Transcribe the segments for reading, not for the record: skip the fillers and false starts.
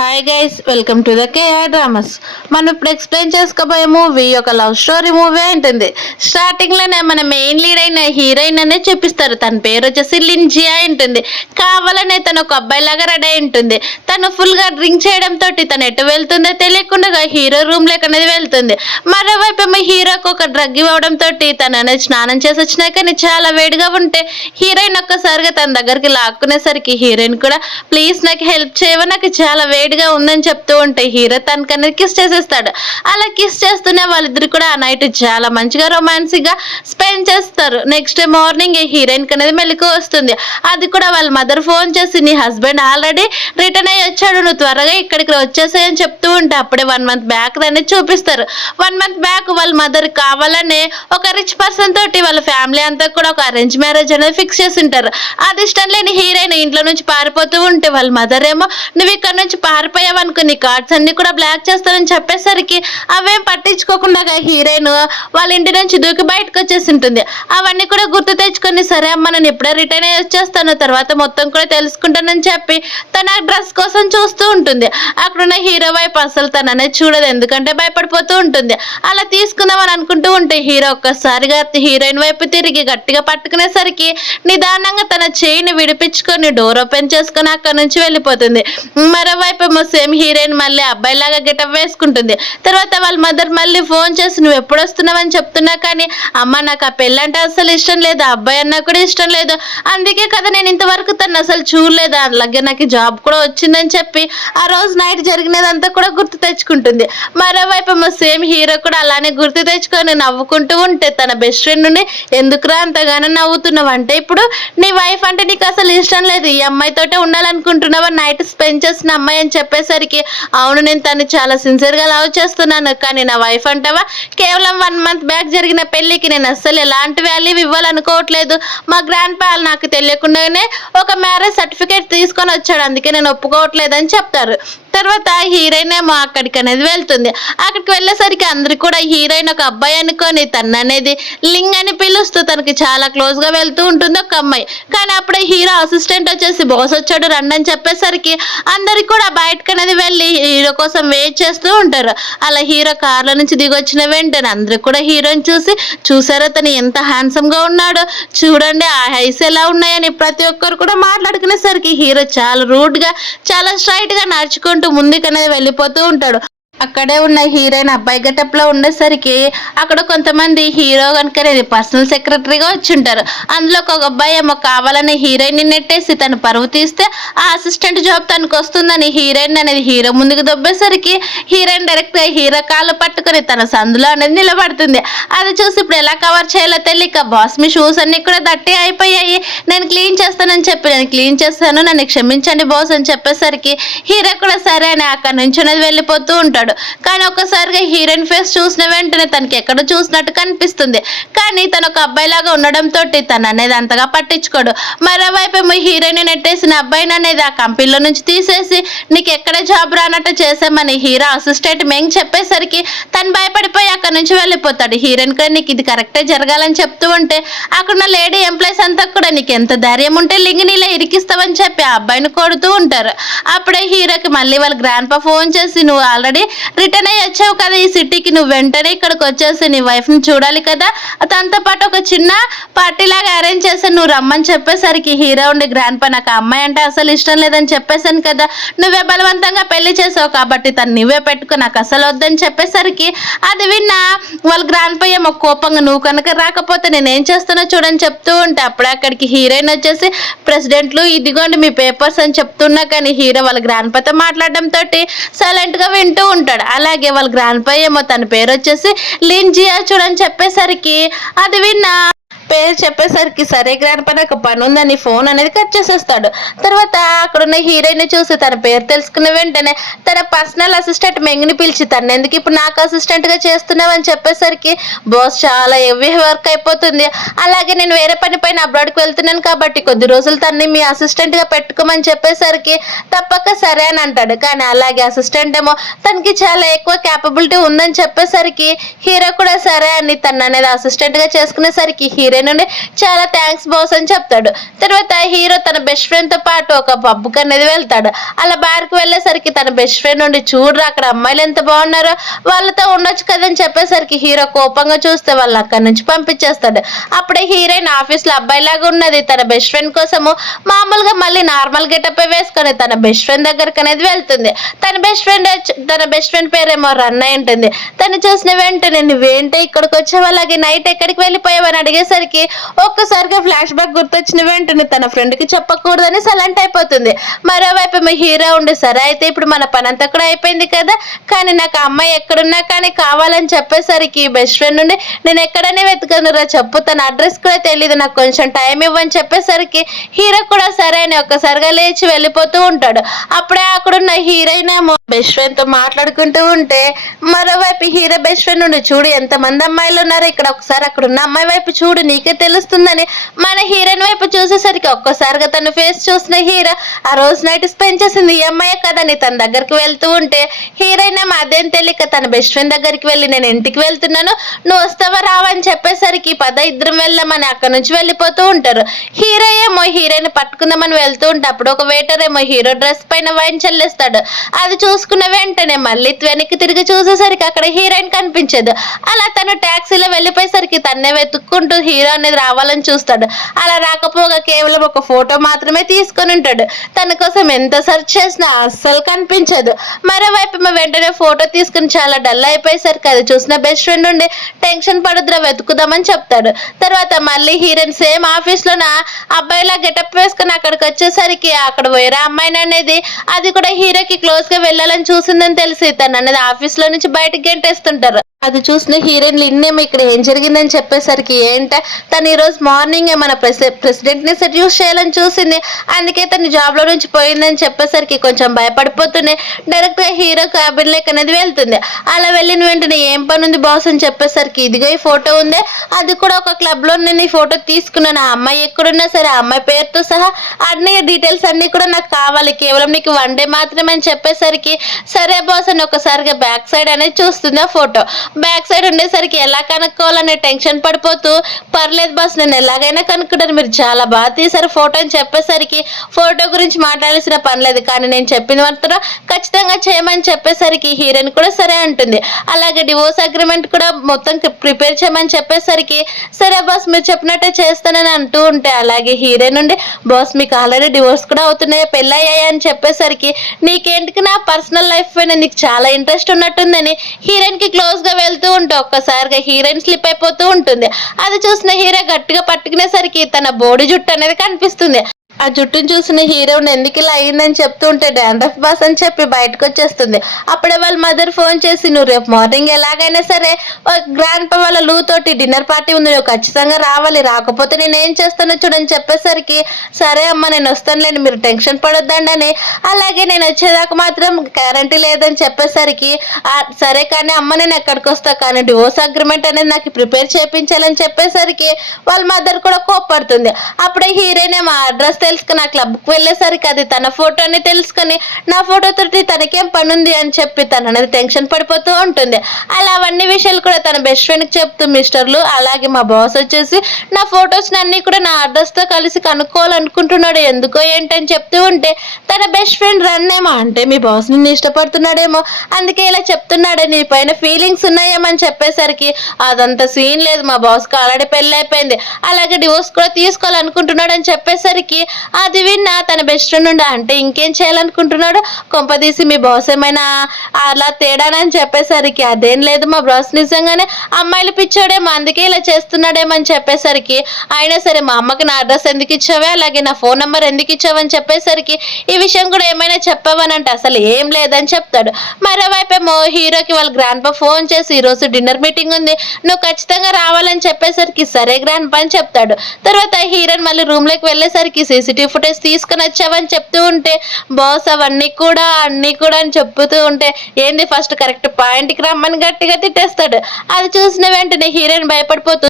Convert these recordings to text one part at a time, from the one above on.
Hi guys, welcome to the KR dramas. మనం ఇప్పుడు explain చేసుకోబోయే మూవీ ఒక లవ్ స్టోరీ మూవీ ఉంటుంది. స్టార్టింగ్లోనే మన మెయిన్ లీడ్ అయిన హీరోయిన్ అనే చూపిస్తారు. తన పేరు వచ్చేసి లింజియా ఉంటుంది. కావాలనే తను ఒక అబ్బాయిలాగా రెడీ అయి ఉంటుంది. తను ఫుల్గా డ్రింక్ చేయడంతో తను ఎటు వెళ్తుందో తెలియకుండా హీరో రూమ్ లేక అనేది వెళ్తుంది. మరోవైపు ఏమో హీరోకి ఒక డ్రగ్ ఇవ్వడంతో తను అనేది స్నానం చేసి వచ్చినా కానీ చాలా వేడిగా ఉంటే హీరోయిన్ ఒక్కసారిగా తన దగ్గరికి లాక్కునేసరికి హీరోయిన్ కూడా ప్లీజ్ నాకు హెల్ప్ చేయవా, నాకు చాలా వేడిగా ఉందని చెప్తూ ఉంటే హీరో తనకనేది కిస్ చేసేస్తాడు. అలా కిస్ చేస్తూనే వాళ్ళిద్దరు కూడా ఆ నైట్ చాలా మంచిగా రొమాన్సిక్ గా స్పెండ్ చేస్తారు. నెక్స్ట్ మార్నింగ్ హీరోయిన్ అనేది మెలకు వస్తుంది. అది కూడా వాళ్ళ మదర్ ఫోన్ చేసి నీ హస్బెండ్ ఆల్రెడీ రిటర్న్ అయ్యి వచ్చాడు, నువ్వు త్వరగా ఇక్కడికి వచ్చేసాయని చెప్తూ ఉంటే అప్పుడే 1 month బ్యాక్ అనేది చూపిస్తారు. 1 month బ్యాక్ వాళ్ళ మదర్ కావాలనే ఒక రిచ్ పర్సన్ తోటి వాళ్ళ ఫ్యామిలీ అంతా కూడా ఒక అరేంజ్ మ్యారేజ్ అనేది ఫిక్స్ చేసి ఉంటారు. అది ఇష్టం లేని హీరోయిన్ ఇంట్లో నుంచి పారిపోతూ ఉంటే వాళ్ళ మదర్ ఏమో నువ్వు ఇక్కడ నుంచి పారిపోయావనుకో నీ కార్డ్స్ అన్ని కూడా బ్లాక్ చేస్తానని చెప్పేసరికి అవేం పట్టించుకోకుండా హీరోయిన్ వాళ్ళ ఇంటి నుంచి దూకి బయటకు వచ్చేసి ఉంటుంది. అవన్నీ కూడా గుర్తు తెచ్చుకొని సరే అమ్మ నేను ఇప్పుడే రిటర్న్ అయ్యి వచ్చేస్తాను, తర్వాత మొత్తం కూడా తెలుసుకుంటానని చెప్పి తన డ్రెస్ కోసం చూస్తూ ఉంటుంది. అక్కడున్న హీరో వైపు అసలు తను అనేది చూడదు, ఎందుకంటే భయపడిపోతూ ఉంటుంది. అలా తీసుకుందామని అనుకుంటూ ఉంటే హీరో ఒక్కసారిగా హీరోయిన్ వైపు తిరిగి గట్టిగా పట్టుకునేసరికి నిదానంగా తన చేయిని విడిపించుకొని డోర్ ఓపెన్ చేసుకొని అక్కడ నుంచి వెళ్ళిపోతుంది. మరోవైపు ఏమో సేమ్ హీరోయిన్ మళ్ళీ అబ్బాయిలాగా గెటప్ వేసుకుంటుంది. తర్వాత వాళ్ళ మదర్ మళ్ళీ ఫోన్ చేసి నువ్వు ఎప్పుడు వస్తున్నావని చెప్తున్నా కానీ అమ్మ నాకు ఆ పెళ్ళంటే అసలు ఇష్టం లేదు, ఆ అబ్బాయి అన్నా కూడా ఇష్టం లేదు, అందుకే కదా నేను ఇంతవరకు తను అసలు చూడలేదు, అలాగే నాకు జాబ్ కూడా వచ్చిందని చెప్పి ఆ రోజు నైట్ జరిగినదంతా కూడా గుర్తు తెచ్చుకుంటుంది. మరోవైపు ఏమో సేమ్ హీరో కూడా అలానే గుర్తు తెచ్చుకొని నవ్వుకుంటూ ఉంటే తన బెస్ట్ ఫ్రెండ్ నుండి ఎందుకురా అంతగానో నవ్వుతున్నావు అంటే ఇప్పుడు నీ వైఫ్ అంటే నీకు అసలు ఇష్టం లేదు, ఈ అమ్మాయితోటే ఉండాలనుకుంటున్నావా నైట్ స్పెండ్ చేసిన అమ్మాయి అని చెప్పేసరికి అవును నేను తను చాలా సిన్సియర్గా లవ్ చేస్తున్నాను, కానీ నా వైఫ్ అంటావా కేవలం 1 month బ్యాక్ జరిగిన పెళ్ళికి నేను అస్సలు ఎలాంటి వాల్యూ ఇవ్వాలనుకోవట్లేదు, మా గ్రాండ్ పా నాకు తెలియకుండానే ఒక మ్యారేజ్ సర్టిఫికేట్ తీసుకొని వచ్చాడు, అందుకే నేను ఒప్పుకోవట్లేదని చెప్తారు. తర్వాత హీరోయిన్ ఏమో అక్కడికి అనేది వెళ్తుంది. అక్కడికి వెళ్ళేసరికి అందరు కూడా హీరోయిన్ ఒక అబ్బాయి అనుకొని తను అనేది లింగ్ అని పిలుస్తూ తనకి చాలా క్లోజ్ గా వెళ్తూ ఉంటుంది ఒక అమ్మాయి. కానీ అప్పుడే హీరో అసిస్టెంట్ వచ్చేసి బాస్ వచ్చాడు రండి అని చెప్పేసరికి అందరికి కూడా బయటకు అనేది వెళ్ళి హీరో కోసం వెయిట్ చేస్తూ ఉంటారు. అలా హీరో కార్లో నుంచి దిగొచ్చిన వెంటనే అందరూ కూడా హీరోని చూసారా తను ఎంత హ్యాండ్సమ్ గా ఉన్నాడో, చూడండి ఆ హైస్ ఎలా ఉన్నాయని ప్రతి ఒక్కరు కూడా మాట్లాడుకునేసరికి హీరో చాలా రూడ్ గా చాలా స్ట్రైట్ గా నడుచుకుంటూ ముందుకనేది వెళ్ళిపోతూ ఉంటాడు. అక్కడే ఉన్న హీరోయిన్ అబ్బాయి గెటప్ లో ఉండేసరికి అక్కడ కొంతమంది హీరో కనుక పర్సనల్ సెక్రటరీగా వచ్చి ఉంటారు. అందులో ఒక అబ్బాయి ఏమో కావాలని హీరోయిన్ నెట్టేసి తను పరువు తీస్తే ఆ అసిస్టెంట్ జాబ్ తనకు వస్తుందని హీరోయిన్ అనేది హీరో ముందుకు దొబ్బేసరికి హీరోయిన్ డైరెక్ట్ గా హీరో కాళ్ళు పట్టుకొని తన సందులో అనేది నిలబడుతుంది. అది చూసి ఇప్పుడు ఎలా కవర్ చేయాలో తెలియక బాస్ మీ షూస్ అన్ని కూడా దట్టి అయిపోయాయి, నేను క్లీన్ చేస్తానని చెప్పి నేను క్లీన్ చేస్తాను నన్ను క్షమించండి బాస్ అని చెప్పేసరికి హీరో కూడా సరే అని అక్కడ నుంచి అనేది వెళ్ళిపోతూ ఉంటాడు. కానీ ఒక్కసారిగా హీరోయిన్ ఫేస్ చూసిన వెంటనే తనకి ఎక్కడ చూసినట్టు కనిపిస్తుంది. కానీ తను ఒక అబ్బాయిలాగా ఉండడంతో తను అనేది అంతగా పట్టించుకోడు. మరోవైపు ఏమో హీరోయిన్ నెట్టేసిన అబ్బాయిని అనేది ఆ కంపెనీలో నుంచి తీసేసి నీకు ఎక్కడ జాబ్ రానట్టు చేసామని హీరో అసిస్టెంట్ మెంగ్ చెప్పేసరికి తను భయపడిపోయి అక్కడ నుంచి వెళ్ళిపోతాడు. హీరోయిన్ కూడా నీకు ఇది కరెక్టే జరగాలని చెప్తూ ఉంటే అక్కడున్న లేడీ ఎంప్లాయీస్ అంతా కూడా నీకు ఎంత ధైర్యం ఉంటే లింగి నీలా ఇరికిస్తావని చెప్పి ఆ అబ్బాయిని కొడుతూ ఉంటారు. అప్పుడే హీరోకి మళ్ళీ వాళ్ళ గ్రాండ్ పా ఫోన్ చేసి నువ్వు ఆల్రెడీ రిటర్న్ అయ్యి వచ్చావు కదా ఈ సిటీకి, నువ్వు వెంటనే ఇక్కడికి వచ్చేసి నీ వైఫ్ని చూడాలి కదా, తనతో పాటు ఒక చిన్న పార్టీ లాగా అరేంజ్ చేసి నువ్వు రమ్మని చెప్పేసరికి హీరో ఉండి గ్రాండ్ పా నాకు అమ్మాయి అంటే అసలు ఇష్టం లేదని చెప్పేసాను కదా, నువ్వే బలవంతంగా పెళ్లి చేసావు కాబట్టి తను నువ్వే పెట్టుకో నాకు అసలు వద్దని చెప్పేసరికి అది విన్న వాళ్ళ గ్రాండ్ పా ఏమో కోపంగా నువ్వు కనుక రాకపోతే నేనేం చేస్తానో చూడని చెప్తూ ఉంటే అప్పుడే అక్కడికి హీరోయిన్ వచ్చేసి ప్రెసిడెంట్లు ఇదిగోండి మీ పేపర్స్ అని చెప్తున్నా కానీ హీరో వాళ్ళ గ్రాండ్ పాతో మాట్లాడడంతో సైలెంట్ గా వింటూ ఉంటాడు. అలాగే వాళ్ళ గ్రాండ్ పా ఏమో తన పేరు వచ్చేసి లింజియా చూడని చెప్పేసరికి అది విన్న పేరు చెప్పేసరికి సరే గ్రాండ్ పా నాకు పని ఉందని ఫోన్ అనేది కట్ చేసేస్తాడు. తర్వాత అక్కడున్న హీరోయిన్ చూసి తన పేరు తెలుసుకున్న వెంటనే తన పర్సనల్ అసిస్టెంట్ మెంగిని పిలిచి తను ఎందుకు ఇప్పుడు నాకు అసిస్టెంట్ గా చేస్తున్నావు అని చెప్పేసరికి బాస్ చాలా హెవీ వర్క్ అయిపోతుంది, అలాగే నేను వేరే పని పైన అబ్రాడ్కి వెళ్తున్నాను కాబట్టి కొద్ది రోజులు తన్ని మీ అసిస్టెంట్ గా పెట్టుకోమని చెప్పేసరికి తప్పక సరే అని అంటాడు. కానీ అలాగే అసిస్టెంట్ ఏమో తనకి చాలా ఎక్కువ క్యాపబిలిటీ ఉందని చెప్పేసరికి హీరో కూడా సరే అని తను అనేది అసిస్టెంట్ గా చేసుకునేసరికి హీరో హీరోయిన్ నుండి చాలా థ్యాంక్స్ బాస్ అని చెప్తాడు. తర్వాత హీరో తన బెస్ట్ ఫ్రెండ్ తో పాటు ఒక పబ్కి అనేది వెళ్తాడు. అలా బార్కి వెళ్ళేసరికి తన బెస్ట్ ఫ్రెండ్ నుండి చూడరా అక్కడ అమ్మాయిలు ఎంత బాగున్నారో, వాళ్ళతో ఉండొచ్చు కదని చెప్పేసరికి హీరో కోపంగా చూస్తే వాళ్ళు అక్కడి నుంచి పంపించేస్తాడు. అప్పుడే హీరోయిన్ ఆఫీస్ లో అబ్బాయిలాగా ఉన్నది తన బెస్ట్ ఫ్రెండ్ కోసము మామూలుగా మళ్ళీ నార్మల్ గెటప్ వేసుకొని తన బెస్ట్ ఫ్రెండ్ దగ్గరికి అనేది వెళ్తుంది. తన బెస్ట్ ఫ్రెండ్ పేరేమో రన్ అయి ఉంటుంది. తను చూసిన వెంటనే నువ్వేంటే ఇక్కడికి వచ్చావు, అలాగే నైట్ ఎక్కడికి వెళ్ళిపోయావని అడిగేసరికి ఒక్కసారిగా ఫ్లాష్ బ్యాక్ గుర్తొచ్చిన వెంటనే తన ఫ్రెండ్ కి చెప్పకూడదని సైలెంట్ అయిపోతుంది. మరోవైపు మీ హీరో ఉండి సరే అయితే ఇప్పుడు మన పని అంతా కూడా అయిపోయింది కదా, కానీ నాకు ఆ అమ్మాయి ఎక్కడున్నా కానీ కావాలని చెప్పేసరికి బెస్ట్ ఫ్రెండ్ నుండి నేను ఎక్కడనే వెతకనురా చెప్పు, తన అడ్రస్ కూడా తెలియదు, నాకు కొంచెం టైం ఇవ్వని చెప్పేసరికి హీరో కూడా సరే అని ఒక్కసారిగా లేచి వెళ్ళిపోతూ ఉంటాడు. అప్పుడే అక్కడున్న హీరోయిన్ ఏమో బెస్ట్ ఫ్రెండ్ తో మాట్లాడుకుంటూ ఉంటే మరోవైపు హీరో బెస్ట్ ఫ్రెండ్ నుండి చూడు ఎంతమంది అమ్మాయిలు ఉన్నారు ఇక్కడ, ఒకసారి అక్కడ ఉన్న అమ్మాయి వైపు చూడు నీకే తెలుస్తుందని మన హీరోయిన్ వైపు చూసేసరికి ఒక్కసారిగా తన ఫేస్ చూసిన హీరో ఆ రోజు నైట్ స్పెండ్ చేసింది ఈ అమ్మాయి కదని తన దగ్గరికి వెళ్తూ ఉంటే హీరోయిన్ ఏమో అదేం తెలియక తన బెస్ట్ ఫ్రెండ్ దగ్గరికి వెళ్ళి నేను ఇంటికి వెళ్తున్నాను నువ్వు వస్తావా రావని చెప్పేసరికి పద ఇద్దరం వెళ్ళామని అక్కడ నుంచి వెళ్ళిపోతూ ఉంటారు. హీరో ఏమో హీరోయిన్ పట్టుకుందామని వెళ్తూ ఉంటే అప్పుడు ఒక వెయిటర్ ఏమో హీరో డ్రెస్ పైన వైన్ చల్లేస్తాడు. అది చూసుకున్న వెంటనే మళ్ళీ వెనక్కి తిరిగి చూసేసరికి అక్కడ హీరోయిన్ కనిపించదు. అలా తను ట్యాక్సీలో వెళ్ళిపోయేసరికి తన్నే వెతుక్కుంటూ హీరో అనేది రావాలని చూస్తాడు. అలా రాకపోగా కేవలం ఒక ఫోటో మాత్రమే తీసుకొని ఉంటాడు. తన కోసం ఎంత సెర్చ్ చేసినా అస్సలు కనిపించదు. మరోవైపు వెంటనే ఫోటో తీసుకుని చాలా డల్ అయిపోయేసరికి అది చూసిన బెస్ట్ ఫ్రెండ్ ఉండి టెన్షన్ పడుద్రా వెతుకుదామని చెప్తాడు. తర్వాత మళ్ళీ హీరోయిన్ సేమ్ ఆఫీస్ లో నా అబ్బాయిలా గెటప్ వేసుకుని అక్కడికి వచ్చేసరికి అక్కడ వేరే అమ్మాయిని అనేది అది కూడా హీరోకి క్లోజ్ గా వెళ్ళాలని చూసిందని తెలిసి తను అనేది ఆఫీస్ లో నుంచి బయటకు గెంటేస్తుంటారు. అది చూసిన హీరోయిన్ లిన్నేమో ఇక్కడ ఏం జరిగిందని చెప్పేసరికి ఏంట తను ఈరోజు మార్నింగ్ మన ప్రెసిడెంట్ ని సెడ్యూస్ చేయాలని చూసింది, అందుకే తను జాబ్ లో నుంచి పోయిందని చెప్పేసరికి కొంచెం భయపడిపోతూనే డైరెక్ట్ గా హీరో క్యాబిన్ లేక్ అనేది వెళ్తుంది. అలా వెళ్ళిన వెంటనే ఏం పని ఉంది బాస్ అని చెప్పేసరికి ఇదిగో ఈ ఫోటో ఉంది, అది కూడా ఒక క్లబ్ లో నేను ఈ ఫోటో తీసుకున్నాను, ఆ అమ్మాయి ఎక్కడున్నా సరే ఆ అమ్మాయి పేరుతో సహా అన్ని డీటెయిల్స్ అన్ని కూడా నాకు కావాలి, కేవలం నీకు వన్ డే మాత్రమే అని చెప్పేసరికి సరే బాస్ అని ఒకసారిగా బ్యాక్ సైడ్ అనేది చూస్తుంది ఆ ఫోటో. బ్యాక్ సైడ్ ఉండేసరికి ఎలా కనుక్కోవాలనే టెన్షన్ పడిపోతూ పర్లేదు బాస్ నేను ఎలాగైనా కనుక్కుంటాను, మీరు చాలా బాగా తీశారు ఫోటో అని చెప్పేసరికి ఫోటో గురించి మాట్లాడాల్సిన పని లేదు, కానీ నేను చెప్పిన మాత్రం ఖచ్చితంగా చేయమని చెప్పేసరికి హీరోయిన్ కూడా సరే అంటుంది. అలాగే డివోర్స్ అగ్రిమెంట్ కూడా మొత్తం ప్రిపేర్ చేయమని చెప్పేసరికి సరే బాస్ మీరు చెప్పినట్టే చేస్తానని అంటూ ఉంటే అలాగే హీరోయిన్ నుండి బాస్ మీకు ఆల్రెడీ డివోర్స్ కూడా అవుతున్నాయి పెళ్ళయ్యాయి అని చెప్పేసరికి నీకేంటికి నా పర్సనల్ లైఫ్ పైన నీకు చాలా ఇంట్రెస్ట్ ఉన్నట్టుందని హీరోయిన్ కి క్లోజ్ గా వెళ్తూ ఉంటే ఒక్కసారిగా హీరోయిన్ స్లిప్ అయిపోతూ ఉంటుంది. అది చూసిన హీరో గట్టిగా పట్టుకునేసరికి తన బోడి జుట్టు అనేది కనిపిస్తుంది. ఆ జుట్టును చూసిన హీరోని ఎందుకు ఇలా అయిందని చెప్తూ ఉంటే డాండ్రఫ్ బాస్ అని చెప్పి బయటకు వచ్చేస్తుంది. అప్పుడే వాళ్ళ మదర్ ఫోన్ చేసి నువ్వు రేపు మార్నింగ్ ఎలాగైనా సరే గ్రాండ్ పా వాళ్ళ లూ తోటి డిన్నర్ పార్టీ ఉంది, నువ్వు ఖచ్చితంగా రావాలి, రాకపోతే నేను ఏం చేస్తానో చూడని చెప్పేసరికి సరే అమ్మ నేను వస్తానులేండి మీరు టెన్షన్ పడొద్దండి అని, అలాగే నేను వచ్చేదాకా మాత్రం గ్యారంటీ లేదని చెప్పేసరికి సరే కానీ అమ్మ నేను ఎక్కడికి వస్తా కానీ డివోర్స్ అగ్రిమెంట్ అనేది నాకు ప్రిపేర్ చేయించాలని చెప్పేసరికి వాళ్ళ మదర్ కూడా కోప్పడుతుంది. అప్పుడే హీరోయిన్ మా అడ్రస్ తెలుసుకుని ఆ క్లబ్కి వెళ్ళేసరికి అది తన ఫోటోని తెలుసుకొని నా ఫోటోతో తనకేం పని ఉంది అని చెప్పి తను అనేది టెన్షన్ పడిపోతూ ఉంటుంది. అలా అవన్నీ విషయాలు కూడా తన బెస్ట్ ఫ్రెండ్కి చెప్తూ మిస్టర్లు అలాగే మా బాస్ వచ్చేసి నా ఫొటోస్ అన్ని కూడా నా అడ్రస్తో కలిసి కనుక్కోవాలనుకుంటున్నాడు ఎందుకో ఏంటని చెప్తూ ఉంటే తన బెస్ట్ ఫ్రెండ్ రన్నేమో అంటే మీ బాస్ నిన్ను ఇష్టపడుతున్నాడేమో అందుకే ఇలా చెప్తున్నాడు నీ పైన ఫీలింగ్స్ ఉన్నాయేమో అని చెప్పేసరికి అదంత సీన్ లేదు, మా బాస్కి ఆల్రెడీ పెళ్ళి అయిపోయింది, అలాగే డివోర్స్ కూడా తీసుకోవాలనుకుంటున్నాడు అని చెప్పేసరికి అది విన్నా తన బెస్ట్ ఫ్రెండ్ ఉండే అంటే ఇంకేం చేయాలనుకుంటున్నాడు కొంపదీసి మీ బాస్ ఏమైనా అలా తేడానని చెప్పేసరికి అదేం లేదు మా బాస్ నిజంగానే అమ్మాయిలు పిచ్చాడేమో అందుకే ఇలా చేస్తున్నాడేమో అని చెప్పేసరికి అయినా సరే మా అమ్మకి నా అడ్రస్ ఎందుకు ఇచ్చావే అలాగే నా ఫోన్ నెంబర్ ఎందుకు ఇచ్చావని చెప్పేసరికి ఈ విషయం కూడా ఏమైనా చెప్పావనంటే అసలు ఏం లేదని చెప్తాడు. మరోవైపేమో హీరోకి వాళ్ళ గ్రాండ్ పా ఫోన్ చేసి ఈరోజు డిన్నర్ మీటింగ్ ఉంది నువ్వు ఖచ్చితంగా రావాలని చెప్పేసరికి సరే గ్రాండ్ పా అని చెప్తాడు. తర్వాత హీరోయిన్ మళ్ళీ రూమ్ లోకి వెళ్ళేసరికి సీసీటీవీ ఫుటేజ్ తీసుకుని వచ్చావని చెప్తూ ఉంటే బాస్ అవన్నీ కూడా అన్ని కూడా అని చెప్తూ ఉంటే ఏంది ఫస్ట్ కరెక్ట్ పాయింట్కి రమ్మని గట్టిగా తిట్టేస్తాడు. అది చూసిన వెంటనే హీరోయిన్ భయపడిపోతుంది.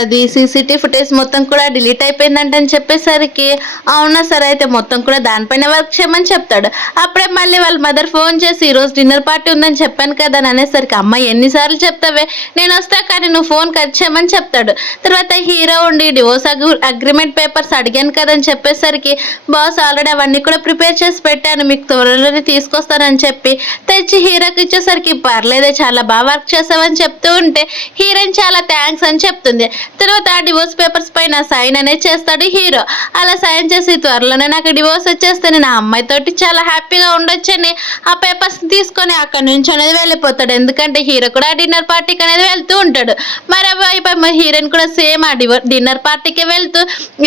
అది సీసీటీవీ ఫుటేజ్ మొత్తం కూడా డిలీట్ అయిపోయిందంట అని చెప్పేసరికి, అవునా సరే అయితే మొత్తం కూడా దానిపైన వర్క్ చేయమని చెప్తాడు. అప్పుడే మళ్ళీ వాళ్ళ మదర్ ఫోన్ చేసి ఈరోజు డిన్నర్ పార్టీ ఉందని చెప్పాను కదా అని అనేసరికి, అమ్మ ఎన్నిసార్లు చెప్తావే, నేను వస్తా కానీ నువ్వు ఫోన్ కట్ చేయమని చెప్తాడు. తర్వాత హీరో ఉండి డివోర్స్ అగ్రిమెంట్ పేపర్స్ అడిగాను కదని చెప్పేసరికి, బాస్ ఆల్రెడీ అవన్నీ కూడా ప్రిపేర్ చేసి పెట్టాను, మీకు త్వరలోనే తీసుకొస్తానని చెప్పి తెచ్చి హీరోకి ఇచ్చేసరికి, పర్లేదే చాలా బాగా వర్క్ చేసావని చెప్తూ ఉంటే హీరోయిన్ చాలా థ్యాంక్స్ అని చెప్తుంది. తర్వాత ఆ డివోర్స్ పేపర్స్ పైన సైన్ అనేది చేస్తాడు హీరో. అలా సైన్ చేసి త్వరలోనే నాకు డివోర్స్ వచ్చేస్తే నేను ఆ అమ్మాయితోటి చాలా హ్యాపీగా ఉండొచ్చని ఆ పేపర్స్ తీసుకొని అక్కడి నుంచి అనేది వెళ్ళిపోతాడు. ఎందుకంటే హీరో కూడా డిన్నర్ పార్టీకి అనేది వెళ్తూ ఉంటాడు. మరోవైపు హీరోయిన్ కూడా సేమ్ ఆ డిన్నర్ పార్టీకి వెళ్తూ,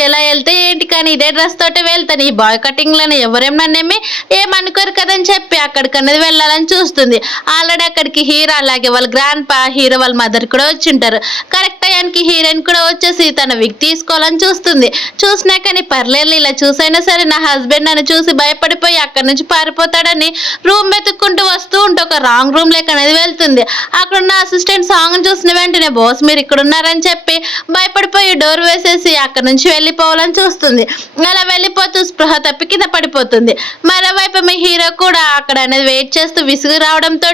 ఎలా వెళ్తే ఏంటి కానీ ఇదే డ్రెస్ తోటి వెళ్తాను, ఈ బాయ్ కటింగ్ లోనే ఎవరేం నన్నేమి ఏమనుకోరు కదని చెప్పి అక్కడికి అనేది వెళ్ళాలని చూస్తుంది. ఆల్రెడీ అక్కడికి హీరో అలాగే వాళ్ళ గ్రాండ్ పా హీరో వాళ్ళ మదర్ కూడా వచ్చి ఉంటారు. కరెక్ట్ టైంకి హీరోయిన్ కూడా వచ్చేసి తన విగ్ తీసుకోవాలని చూస్తుంది. చూసినా కానీ పర్లేదు, ఇలా చూసైనా సరే నా హస్బెండ్ నన్ను చూసి భయపడిపోయి అక్కడి నుంచి పారిపోతాడని రూమ్ వెతుక్కుంటూ వస్తూ ఉంటే ఒక రాంగ్ రూమ్ లెక్క అనేది వెళ్తుంది. అక్కడున్న అసిస్టెంట్ సాంగ్ చూసిన వెంటనే, బాస్ మీరు ఇక్కడ ఉన్నారని చెప్పి భయపడిపోయి డోర్ వేసేసి అక్కడి నుంచి వెళ్ళిపోవాలని చూస్తుంది. అలా వెళ్ళిపోతూ స్పృహ తప్పి కింద పడిపోతుంది. మరోవైపు మీ హీరో కూడా అక్కడ అనేది వెయిట్ చేస్తూ విసుగు రావడంతో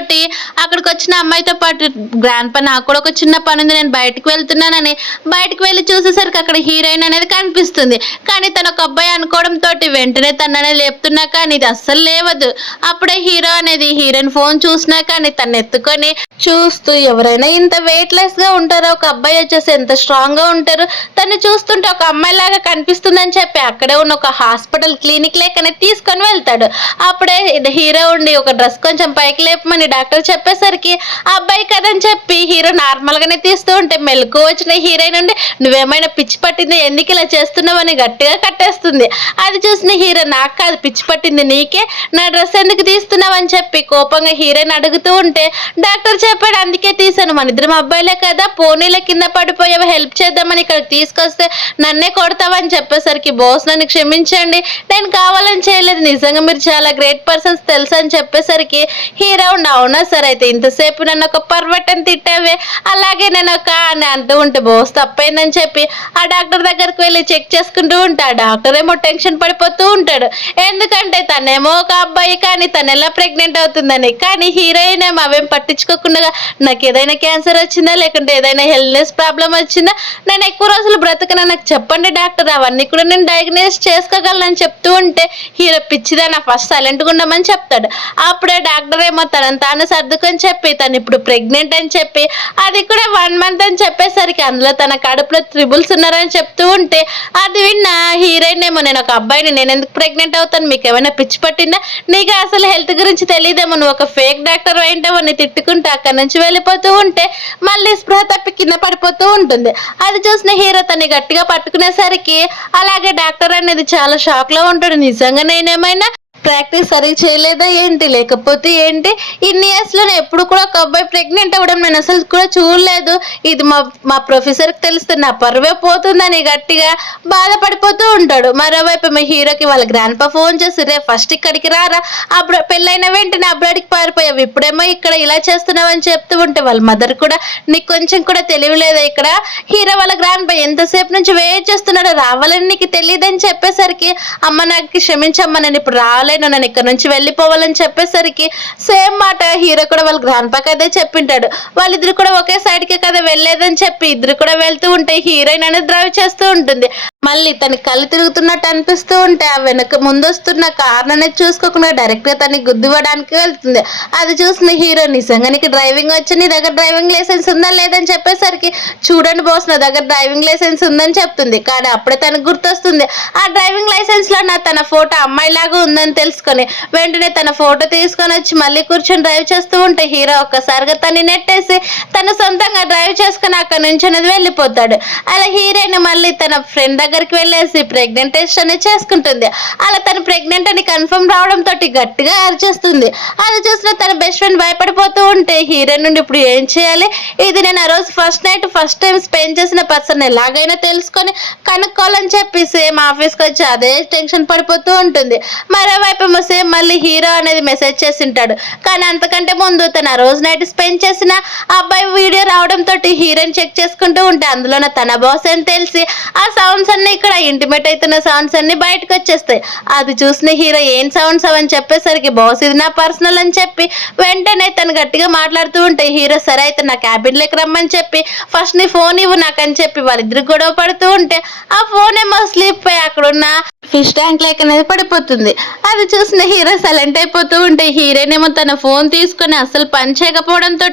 అక్కడికి వచ్చిన అమ్మాయితో పాటు గ్రాండ్ పా నాకు కూడా ఒక చిన్న పని ఉంది, నేను బయటకు వెళ్తున్నానని బయటకు వెళ్ళి చూసేసరికి అక్కడ హీరోయిన్ అనేది కనిపిస్తుంది. కానీ తన ఒక అబ్బాయి అనుకోవడంతో వెంటనే తననే లేపుతున్నా కానీ ఇది అస్సలు లేవదు. అప్పుడే హీరో అనేది హీరోయిన్ ఫోన్ చూసినా కానీ తను ఎత్తుకొని చూస్తూ, ఎవరైనా ఇంత వెయిట్ లెస్ గా ఉంటారో, ఒక అబ్బాయి వచ్చేసి ఎంత స్ట్రాంగ్ గా ఉంటారు, తను చూస్తుంటే ఒక అమ్మాయి లాగా కనిపిస్తుందని చెప్పి అక్కడే ఉన్న ఒక హాస్పిటల్ క్లినిక్ లేకనే తీసుకొని వెళ్తాడు. అప్పుడే హీరో ఉండి ఒక డ్రెస్ కొంచెం పైకి లేపమని డాక్టర్ చెప్పేసరికి అబ్బాయి కదని చెప్పి హీరో నార్మల్ గానే తీస్తూ ఉంటే మెలకు వచ్చిన హీరోయిన్ ఉండి, నువ్వేమైనా పిచ్చి పట్టింది, ఎందుకు ఇలా చేస్తున్నావు అని గట్టిగా కట్టేస్తుంది. అది చూసిన హీరో, నాకు కాదు పిచ్చి పట్టింది నీకే, నా డ్రెస్ ఎందుకు తీస్తున్నావు అని చెప్పి కోపంగా హీరోయిన్ అడుగుతూ ఉంటే, డాక్టర్ చెప్పాడు అందుకే తీసాను, మన ఇద్దరం అబ్బాయిలే కదా, పోనీల కింద పడిపోయావు, హెల్ప్ చేద్దామని ఇక్కడికి తీసుకొస్తే నన్నే కొడతావని చెప్పేసరికి, బాస్ నన్ను క్షమించండి, నేను కావాలని చేయలేదు, నిజంగా మీరు చాలా గ్రేట్ పర్సన్స్ తెలుసు అని చెప్పేసరికి హీరో అవునా సరే అయితే ఇంతసేపు నన్ను ఒక పర్వటని తిట్టావే, అలాగే నేను ఒక అని అంటూ ఉంటే, బాస్ తప్పైందని చెప్పి ఆ డాక్టర్ దగ్గరికి వెళ్ళి చెక్ చేసుకుంటూ ఉంటే ఆ డాక్టర్ ఏమో టెన్షన్ పడిపోతూ ఉంటాడు. ఎందుకంటే తనేమో ఒక అబ్బాయి కానీ తను ఎలా ప్రెగ్నెంట్ అవుతుందని. కానీ హీరోయిన్ ఏమో అవేం పట్టించుకోకుండా, నాకు ఏదైనా క్యాన్సర్ వచ్చిందా లేకుంటే ఏదైనా హెల్త్నెస్ ప్రాబ్లం వచ్చిందా, నేను ఎక్కువ రోజులు బ్రతకనా, నాకు చెప్పండి డాక్టర్, అవన్నీ కూడా నేను డయాగ్నోస్ చేసుకోగలనని చెప్తూ ఉంటే హీరో పిచ్చిదా నా ఫస్ట్ సైలెంట్గా ఉండమని చెప్తాడు. అప్పుడే డాక్టర్ ఏమో తనని తాను సర్దుకొని చెప్పి తను ఇప్పుడు ప్రెగ్నెంట్ అని చెప్పి, అది కూడా 1 month అని చెప్పేసరికి అందులో తన కడుపులో ట్రిబుల్స్ ఉన్నారని చెప్తూ ఉంటే, అది విన్న హీరోయిన్ ఏమో, నేను ఒక అబ్బాయిని, నేను ఎందుకు ప్రెగ్నెంట్ అవుతాను, మీకు ఏమైనా పిచ్చి పట్టిందా, నీకు అసలు హెల్త్ గురించి తెలియదేమో, నువ్వు ఒక ఫేక్ డాక్టర్ అయింటావో ని తిట్టుకుంటే అక్కడి నుంచి వెళ్ళిపోతూ ఉంటే మళ్ళీ స్పృహ తప్పి కింద పడిపోతూ ఉంటుంది. అది చూసిన హీరో తన్ని గట్టిగా పట్టుకునేసరికి అలాగే డాక్టర్ అనేది చాలా షాక్ లో ఉంటాడు. నిజంగా నేనేమైనా ప్రాక్టీస్ సరిగ్గా చేయలేదా ఏంటి, లేకపోతే ఏంటి, ఇన్ని ఇయర్స్లోనే ఎప్పుడు కూడా ఒక అబ్బాయి ప్రెగ్నెంట్ అవ్వడం నేను అసలు కూడా చూడలేదు, ఇది మా ప్రొఫెసర్కి తెలిస్తే నా పరువే పోతుందని గట్టిగా బాధపడిపోతూ ఉంటాడు. మరోవైపు మీ హీరోకి వాళ్ళ గ్రాండ్ పా ఫోన్ చేసి, రే ఫస్ట్ ఇక్కడికి రారా, అప్పుడు పెళ్ళైన వెంటనే అబ్రాడికి పారిపోయావు, ఇప్పుడేమో ఇక్కడ ఇలా చేస్తున్నావు అని చెప్తూ ఉంటే వాళ్ళ మదర్ కూడా, నీకు కొంచెం కూడా తెలియలేదా, ఇక్కడ హీరో వాళ్ళ గ్రాండ్ పా ఎంతసేపు నుంచి వెయిట్ చేస్తున్నాడో, రావాలని నీకు తెలియదని చెప్పేసరికి, అమ్మ నాకు క్షమించమ్మ, నేను ఇప్పుడు రావాలి, నేను ఇక్కడ నుంచి వెళ్ళిపోవాలని చెప్పేసరికి సేమ్ మాట హీరో కూడా వాళ్ళ గ్రాండ్ పాకి అదే చెప్పింటాడు. వాళ్ళిద్దరు కూడా ఒకే సైడ్ కి కదా వెళ్ళలేదని చెప్పి ఇద్దరు కూడా వెళ్తూ ఉంటే హీరోయిన్ అనేది డ్రైవ్ చేస్తూ ఉంటుంది. మళ్ళీ తన కళ్ళు తిరుగుతున్నట్టు అనిపిస్తూ ఉంటే ఆ వెనక ముందొస్తున్న కార్ అనేది చూసుకోకుండా డైరెక్ట్ గా తనకి గుద్దివ్వడానికి వెళ్తుంది. అది చూసిన హీరో, నిజంగా నీకు డ్రైవింగ్ వచ్చి నీ దగ్గర డ్రైవింగ్ లైసెన్స్ ఉందా లేదని చెప్పేసరికి, చూడండి బాస్ నా దగ్గర డ్రైవింగ్ లైసెన్స్ ఉందని చెప్తుంది. కానీ అప్పుడే తనకు గుర్తొస్తుంది, ఆ డ్రైవింగ్ లైసెన్స్ లో తన ఫోటో అమ్మాయి లాగా ఉందని తెలుసుకొని వెంటనే తన ఫోటో తీసుకొని వచ్చి మళ్ళీ కూర్చొని డ్రైవ్ చేస్తూ ఉంటే హీరో ఒక్కసారిగా తన్ని నెట్టేసి తన సొంతంగా డ్రైవ్ చేసుకుని అక్కడ నుంచి అనేది వెళ్ళిపోతాడు. అలా హీరోయిన్ మళ్ళీ తన ఫ్రెండ్ దగ్గరికి వెళ్ళేసి ప్రెగ్నెంట్ టెస్ట్ అనేది చేసుకుంటుంది. అలా తను ప్రెగ్నెంట్ అని కన్ఫర్మ్ రావడంతో గట్టిగా అరిచేస్తుంది. అది చూసిన తన బెస్ట్ ఫ్రెండ్ భయపడిపోతూ ఉంటే హీరోయిన్ నుండి ఇప్పుడు ఏం చేయాలి, ఇది నేను ఆ రోజు first night first time spend చేసిన పర్సన్ ఎలాగైనా తెలుసుకొని కనుక్కోవాలని చెప్పి సేమ్ ఆఫీస్కి వచ్చి అదే టెన్షన్ పడిపోతూ ఉంటుంది. మరోవైపు వైపు సేమ్ మళ్ళీ హీరో అనేది మెసేజ్ చేసింటాడు. కానీ అంతకంటే ముందు తన రోజు నైట్ స్పెండ్ చేసిన అబ్బాయి వీడియో రావడంతో హీరోయిన్ చెక్ చేసుకుంటూ ఉంటే అందులోన తన బాస్ అని తెలిసి ఆ సౌండ్స్ అన్ని ఇక్కడ ఇంటిమేట్ అవుతున్న సౌండ్స్ అన్ని బయటకు వచ్చేస్తాయి. అది చూసిన హీరో ఏం సౌండ్స్ అవని చెప్పేసరికి బాస్ ఇది నా పర్సనల్ అని చెప్పి వెంటనే తను గట్టిగా మాట్లాడుతూ ఉంటే హీరో సరే అయితే నా క్యాబిన్ లోకి రమ్మని చెప్పి ఫస్ట్ నీ ఫోన్ ఇవ్వు నాకని చెప్పి వాళ్ళిద్దరు గొడవ పడుతూ ఉంటే ఆ ఫోన్ ఏమో స్లిప్ అయి అక్కడున్న ఫిష్ ట్యాంక్ లైక్ అనేది పడిపోతుంది. అది చూసిన హీరో సైలెంట్ అయిపోతూ ఉంటే హీరోయిన్ ఏమో తన ఫోన్ తీసుకొని అసలు పని చేయకపోవడంతో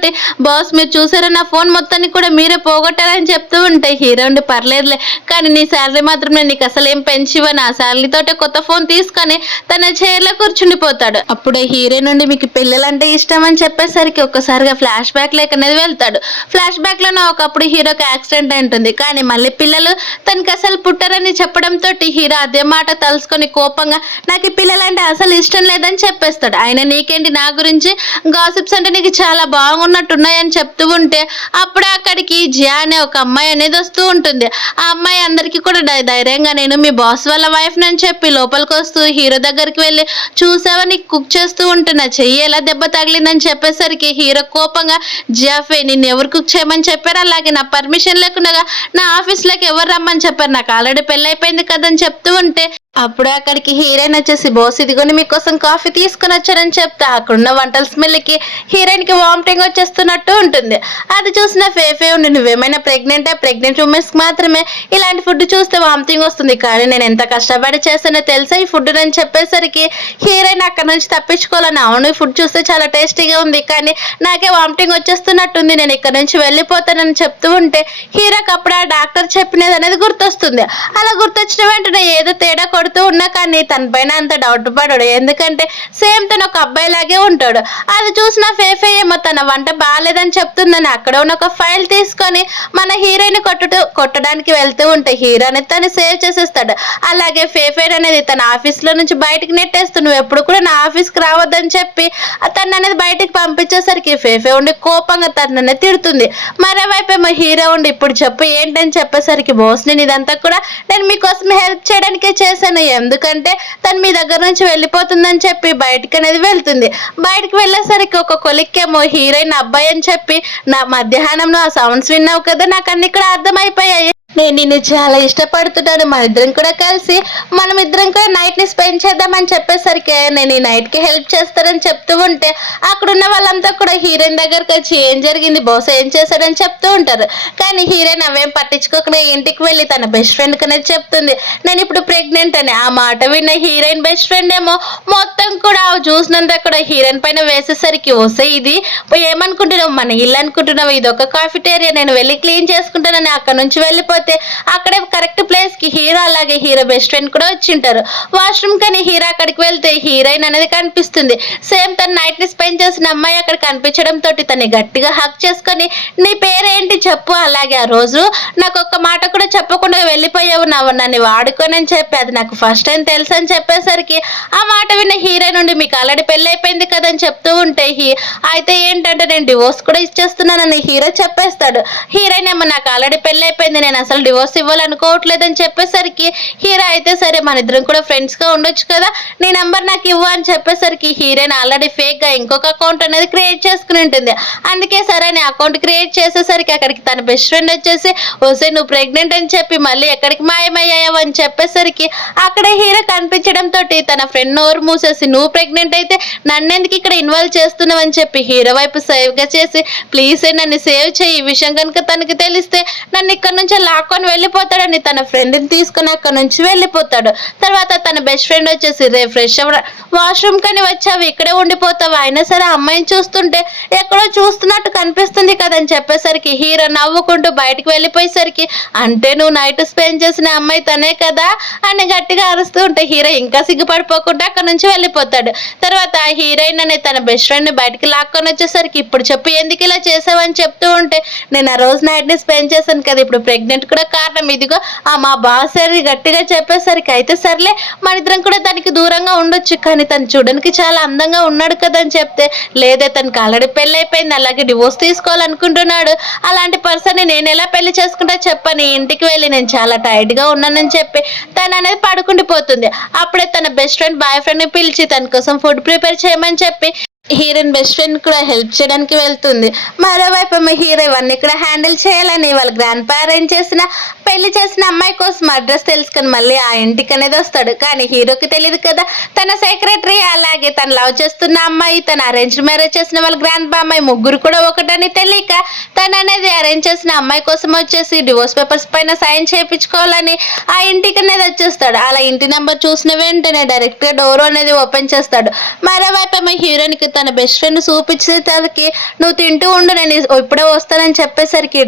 బాస్ మీరు చూసారా నా ఫోన్ మొత్తాన్ని కూడా మీరే పోగొట్టారని చెప్తూ ఉంటే హీరో ఉండి పర్లేదులే కానీ నీ శాలరీ మాత్రం నేను నీకు అసలు ఏం పెంచివ్వను ఆ శాలరీ తోటే కొత్త ఫోన్ తీసుకొని తన చైర్లో కూర్చుండిపోతాడు. అప్పుడే హీరోయిన్ నుండి మీకు పిల్లలంటే ఇష్టం అని చెప్పేసరికి ఒక్కసారిగా ఫ్లాష్ బ్యాక్ లేక అనేది వెళ్తాడు. ఫ్లాష్ బ్యాక్ లోనే ఒకప్పుడు హీరోకి యాక్సిడెంట్ ఉంటుంది కానీ మళ్ళీ పిల్లలు తనకి అసలు పుట్టరని చెప్పడంతో హీరో అదే మాట తలుసుకొని కోపంగా నాకు ఈ పిల్లలంటే అసలు ఇష్టం లేదని చెప్పేస్తాడు. ఆయన నీకేంటి నా గురించి గాసిప్స్ అంటే నీకు చాలా బాగున్నట్టున్నాయని చెప్తూ ఉంటే అప్పుడే అక్కడికి జియా అనే ఒక అమ్మాయి అనేది వస్తూ ఉంటుంది. ఆ అమ్మాయి అందరికీ కూడా ధైర్యంగా నేను మీ బాస్ వాళ్ళ వైఫ్ అని చెప్పి లోపలికి వస్తూ హీరో దగ్గరికి వెళ్ళి చూసావా నీకు కుక్ చేస్తూ ఉంటున్నా చెయ్యి ఎలా దెబ్బ తగిలిందని చెప్పేసరికి హీరో కోపంగా జియాఫే నిన్ను ఎవరు కుక్ చేయమని చెప్పారు అలాగే నా పర్మిషన్ లేకుండా నా ఆఫీస్లోకి ఎవరు రమ్మని చెప్పారు నాకు ఆల్రెడీ పెళ్ళి అయిపోయింది కదని చెప్తూ ఉంటే అప్పుడే అక్కడికి హీరోయిన్ వచ్చేసి బాస్ ఇదిగోని మీకోసం కాఫీ తీసుకుని వచ్చారని చెప్తే అక్కడున్న వంటల స్మెల్కి హీరోయిన్కి వామిటింగ్ వచ్చేస్తున్నట్టు ఉంటుంది. అది చూసిన ఫేఫే ఉండి నువ్వేమైనా ప్రెగ్నెంట్ ఉమెన్స్కి మాత్రమే ఇలాంటి ఫుడ్ చూస్తే వామిటింగ్ వస్తుంది కానీ నేను ఎంత కష్టపడి చేస్తానో తెలుసా ఈ ఫుడ్ అని చెప్పేసరికి హీరోయిన్ అక్కడ నుంచి తప్పించుకోవాలని అవును ఈ ఫుడ్ చూస్తే చాలా టేస్టీగా ఉంది కానీ నాకే వామిటింగ్ వచ్చేస్తున్నట్టుంది నేను ఇక్కడ నుంచి వెళ్ళిపోతానని చెప్తూ ఉంటే హీరోకి అప్పుడు ఆ డాక్టర్ చెప్పినది అనేది గుర్తొస్తుంది. అలా గుర్తొచ్చిన వెంటనే ఏదో తేడా ఉన్నా కానీ తన పైన అంత డౌట్ పడాడు ఎందుకంటే సేమ్ తను ఒక అబ్బాయి లాగే ఉంటాడు. అది చూసిన ఫేఫే ఏమో తన వంట బాగాలేదని చెప్తుందని అక్కడ ఉన్న ఒక ఫైల్ తీసుకొని మన హీరోయిన్ కొట్టడానికి వెళ్తూ ఉంటే హీరోని తను సేవ్ చేసేస్తాడు. అలాగే ఫేఫే అనేది తన ఆఫీస్ లో నుంచి బయటకు నెట్టేస్తూ నువ్వు ఎప్పుడు కూడా నా ఆఫీస్కి రావద్దని చెప్పి తను అనేది బయటకు పంపించేసరికి ఫేఫే ఉండి కోపంగా తనని తిడుతుంది. మరోవైపు ఏమో హీరో ఉండి ఇప్పుడు చెప్పు ఏంటని చెప్పేసరికి బాస్ నేను ఇదంతా కూడా నేను మీకోసం హెల్ప్ చేయడానికే చేశాను ఎందుకంటే తను మీ దగ్గర నుంచి వెళ్ళిపోతుందని చెప్పి బయటకు అనేది వెళ్తుంది. బయటకు వెళ్ళేసరికి ఒక కొలిక్కేమో హీరోయిన్ అబ్బాయి అని చెప్పి నా మధ్యాహ్నంలో ఆ సౌండ్స్ విన్నావు కదా నాకు అన్ని ఇక్కడ అర్థమైపోయాయి నేను నిన్ను చాలా ఇష్టపడుతున్నాను మన ఇద్దరం కూడా కలిసి మనం ఇద్దరం కూడా నైట్ ని స్పెండ్ చేద్దామని చెప్పేసరికి నేను ఈ నైట్ కి హెల్ప్ చేస్తానని చెప్తూ ఉంటే అక్కడున్న వాళ్ళంతా కూడా హీరోయిన్ దగ్గరకు వచ్చి ఏం జరిగింది బాస్ ఏం చేశాడని చెప్తూ ఉంటారు. కానీ హీరోయిన్ అవేం పట్టించుకోకుండా ఇంటికి వెళ్ళి తన బెస్ట్ ఫ్రెండ్ కనేది చెప్తుంది నేను ఇప్పుడు ప్రెగ్నెంట్ అని. ఆ మాట విన్న హీరోయిన్ బెస్ట్ ఫ్రెండ్ ఏమో మొత్తం కూడా చూసినంత కూడా హీరోయిన్ పైన వేసేసరికి వస్తే ఇది ఏమనుకుంటున్నావు మన ఇల్లు అనుకుంటున్నావు ఇది ఒక కాఫిటేరియా నేను వెళ్ళి క్లీన్ చేసుకుంటానని అక్కడ నుంచి వెళ్ళిపోతే అక్కడే కరెక్ట్ ప్లేస్ కి హీరో అలాగే హీరో బెస్ట్ ఫ్రెండ్ కూడా వచ్చింటారు. వాష్రూమ్ కానీ హీరో అక్కడికి వెళ్తే హీరోయిన్ అనేది కనిపిస్తుంది. సేమ్ తన నైట్ ని స్పెండ్ చేసిన అమ్మాయి అక్కడ కనిపించడం తోటి తను గట్టిగా హక్ చేసుకొని నీ పేరేంటి చెప్పు అలాగే ఆ రోజు నాకు ఒక్క మాట కూడా చెప్పకుండా వెళ్ళిపోయావు నన్ను వాడుకోనని చెప్పి అది నాకు ఫస్ట్ టైం తెలుసు అని చెప్పేసరికి ఆ మాట విన్న హీరోయిన్ నుండి మీకు ఆల్రెడీ పెళ్లి అయిపోయింది కదని చెప్తూ ఉంటే అయితే ఏంటంటే నేను డివోర్స్ కూడా ఇచ్చేస్తున్నానని హీరో చెప్పేస్తాడు. హీరోయిన్ ఏమో నాకు ఆల్రెడీ పెళ్లి అయిపోయింది నేను అసలు డివోర్స్ ఇవ్వాలనుకోవట్లేదని చెప్పేసరికి హీరో అయితే సరే మన ఇద్దరం కూడా ఫ్రెండ్స్ గా ఉండొచ్చు కదా నీ నెంబర్ నాకు ఇవ్వు అని చెప్పేసరికి హీరోయిన్ ఆల్రెడీ ఫేక్ గా ఇంకొక అకౌంట్ అనేది క్రియేట్ చేసుకుని ఉంటుంది. అందుకే సరే నీ అకౌంట్ క్రియేట్ చేసేసరికి అక్కడికి తన బెస్ట్ ఫ్రెండ్ వచ్చేసి ఓసే నువ్వు ప్రెగ్నెంట్ అని చెప్పి మళ్ళీ ఎక్కడికి మాయమయ్యావు అని చెప్పేసరికి అక్కడే హీరో కనిపించడం తోటి తన ఫ్రెండ్ నోరు మూసేసి నువ్వు ప్రెగ్నెంట్ అయితే నన్నెందుకు ఇక్కడ ఇన్వాల్వ్ చేస్తున్నావు అని చెప్పి హీరో వైపు సేవ్ గా చేసి ప్లీజ్ నన్ను సేవ్ చేయి ఈ విషయం కనుక తనకి తెలిస్తే నన్ను ఇక్కడ నుంచి లాక్కొని వెళ్ళిపోతాడని తన ఫ్రెండ్ ని తీసుకుని అక్కడ నుంచి వెళ్ళిపోతాడు. తర్వాత తన బెస్ట్ ఫ్రెండ్ వచ్చేసి రే ఫ్రెష్ వాష్రూమ్ కని వచ్చావు ఇక్కడే ఉండిపోతావు అయినా సరే అమ్మాయిని చూస్తుంటే ఎక్కడో చూస్తున్నట్టు కనిపిస్తుంది కదని చెప్పేసరికి హీరో నవ్వుకుంటూ బయటకు వెళ్ళిపోయేసరికి అంటే నువ్వు నైట్ స్పెండ్ చేసిన అమ్మాయి తనే కదా అని గట్టిగా అరుస్తూ ఉంటే హీరో ఇంకా సిగ్గుపడిపోకుండా అక్కడ నుంచి వెళ్ళిపోతాడు. తర్వాత హీరోయిన్ అనే తన బెస్ట్ ఫ్రెండ్ ని బయటకి లాక్కొని వచ్చేసరికి ఇప్పుడు చెప్పు ఎందుకు ఇలా చేసావని చెప్తూ ఉంటే నేను ఆ రోజు నైట్ ని స్పెండ్ చేశాను కదా ఇప్పుడు ప్రెగ్నెంట్ కూడా కారణం ఇదిగో మా బాస్ అని గట్టిగా చెప్పేసరికి అయితే సర్లే మన ఇద్దరం కూడా దానికి దూరంగా ఉండొచ్చు కానీ తను చూడడానికి చాలా అందంగా ఉన్నాడు కదా అని చెప్తే లేదా తనకి ఆల్రెడీ పెళ్లి అయిపోయింది, అలాగే డివోర్స్ తీసుకోవాలనుకుంటున్నాడు. అలాంటి పర్సన్ని నేను ఎలా పెళ్లి చేసుకుంటా చెప్పని ఇంటికి వెళ్ళి నేను చాలా టైర్డ్ గా ఉన్నానని చెప్పి తను అనేది పడుకుండిపోతుంది. అప్పుడే తన బెస్ట్ ఫ్రెండ్ బాయ్ ఫ్రెండ్ ని పిలిచి తన కోసం ఫుడ్ ప్రిపేర్ చేయమని చెప్పి హీరోయిన్ బెస్ట్ ఫ్రెండ్ కూడా హెల్ప్ చేయడానికి వెళ్తుంది. మరోవైపు ఏమో హీరో ఇవన్నీ కూడా హ్యాండిల్ చేయాలని వాళ్ళ గ్రాండ్ పేరెంట్ చేసిన పెళ్లి చేసిన అమ్మాయి కోసం అడ్రస్ తెలుసుకొని మళ్ళీ ఆ ఇంటికి అనేది వస్తాడు. కానీ హీరోకి తెలియదు కదా తన సెక్రటరీ అలాగే తను లవ్ చేస్తున్న అమ్మాయి, తను అరేంజ్ మ్యారేజ్ చేసిన వాళ్ళ గ్రాండ్ బామ్మాయి ముగ్గురు కూడా ఒకటని తెలియక తను అనేది అరేంజ్ చేసిన అమ్మాయి కోసం వచ్చేసి డివోర్స్ పేపర్స్ పైన సైన్ చేయించుకోవాలని ఆ ఇంటికి అనేది వచ్చేస్తాడు. అలా ఇంటి నెంబర్ చూసిన వెంటనే డైరెక్ట్ గా డోర్ అనేది ఓపెన్ చేస్తాడు. మరోవైపు ఏమో హీరోయిన్కి తన బెస్ట్ ఫ్రెండ్ చూపించేసరికి నువ్వు తింటూ ఉండు నేను ఇప్పుడే వస్తానని చెప్పేసరికి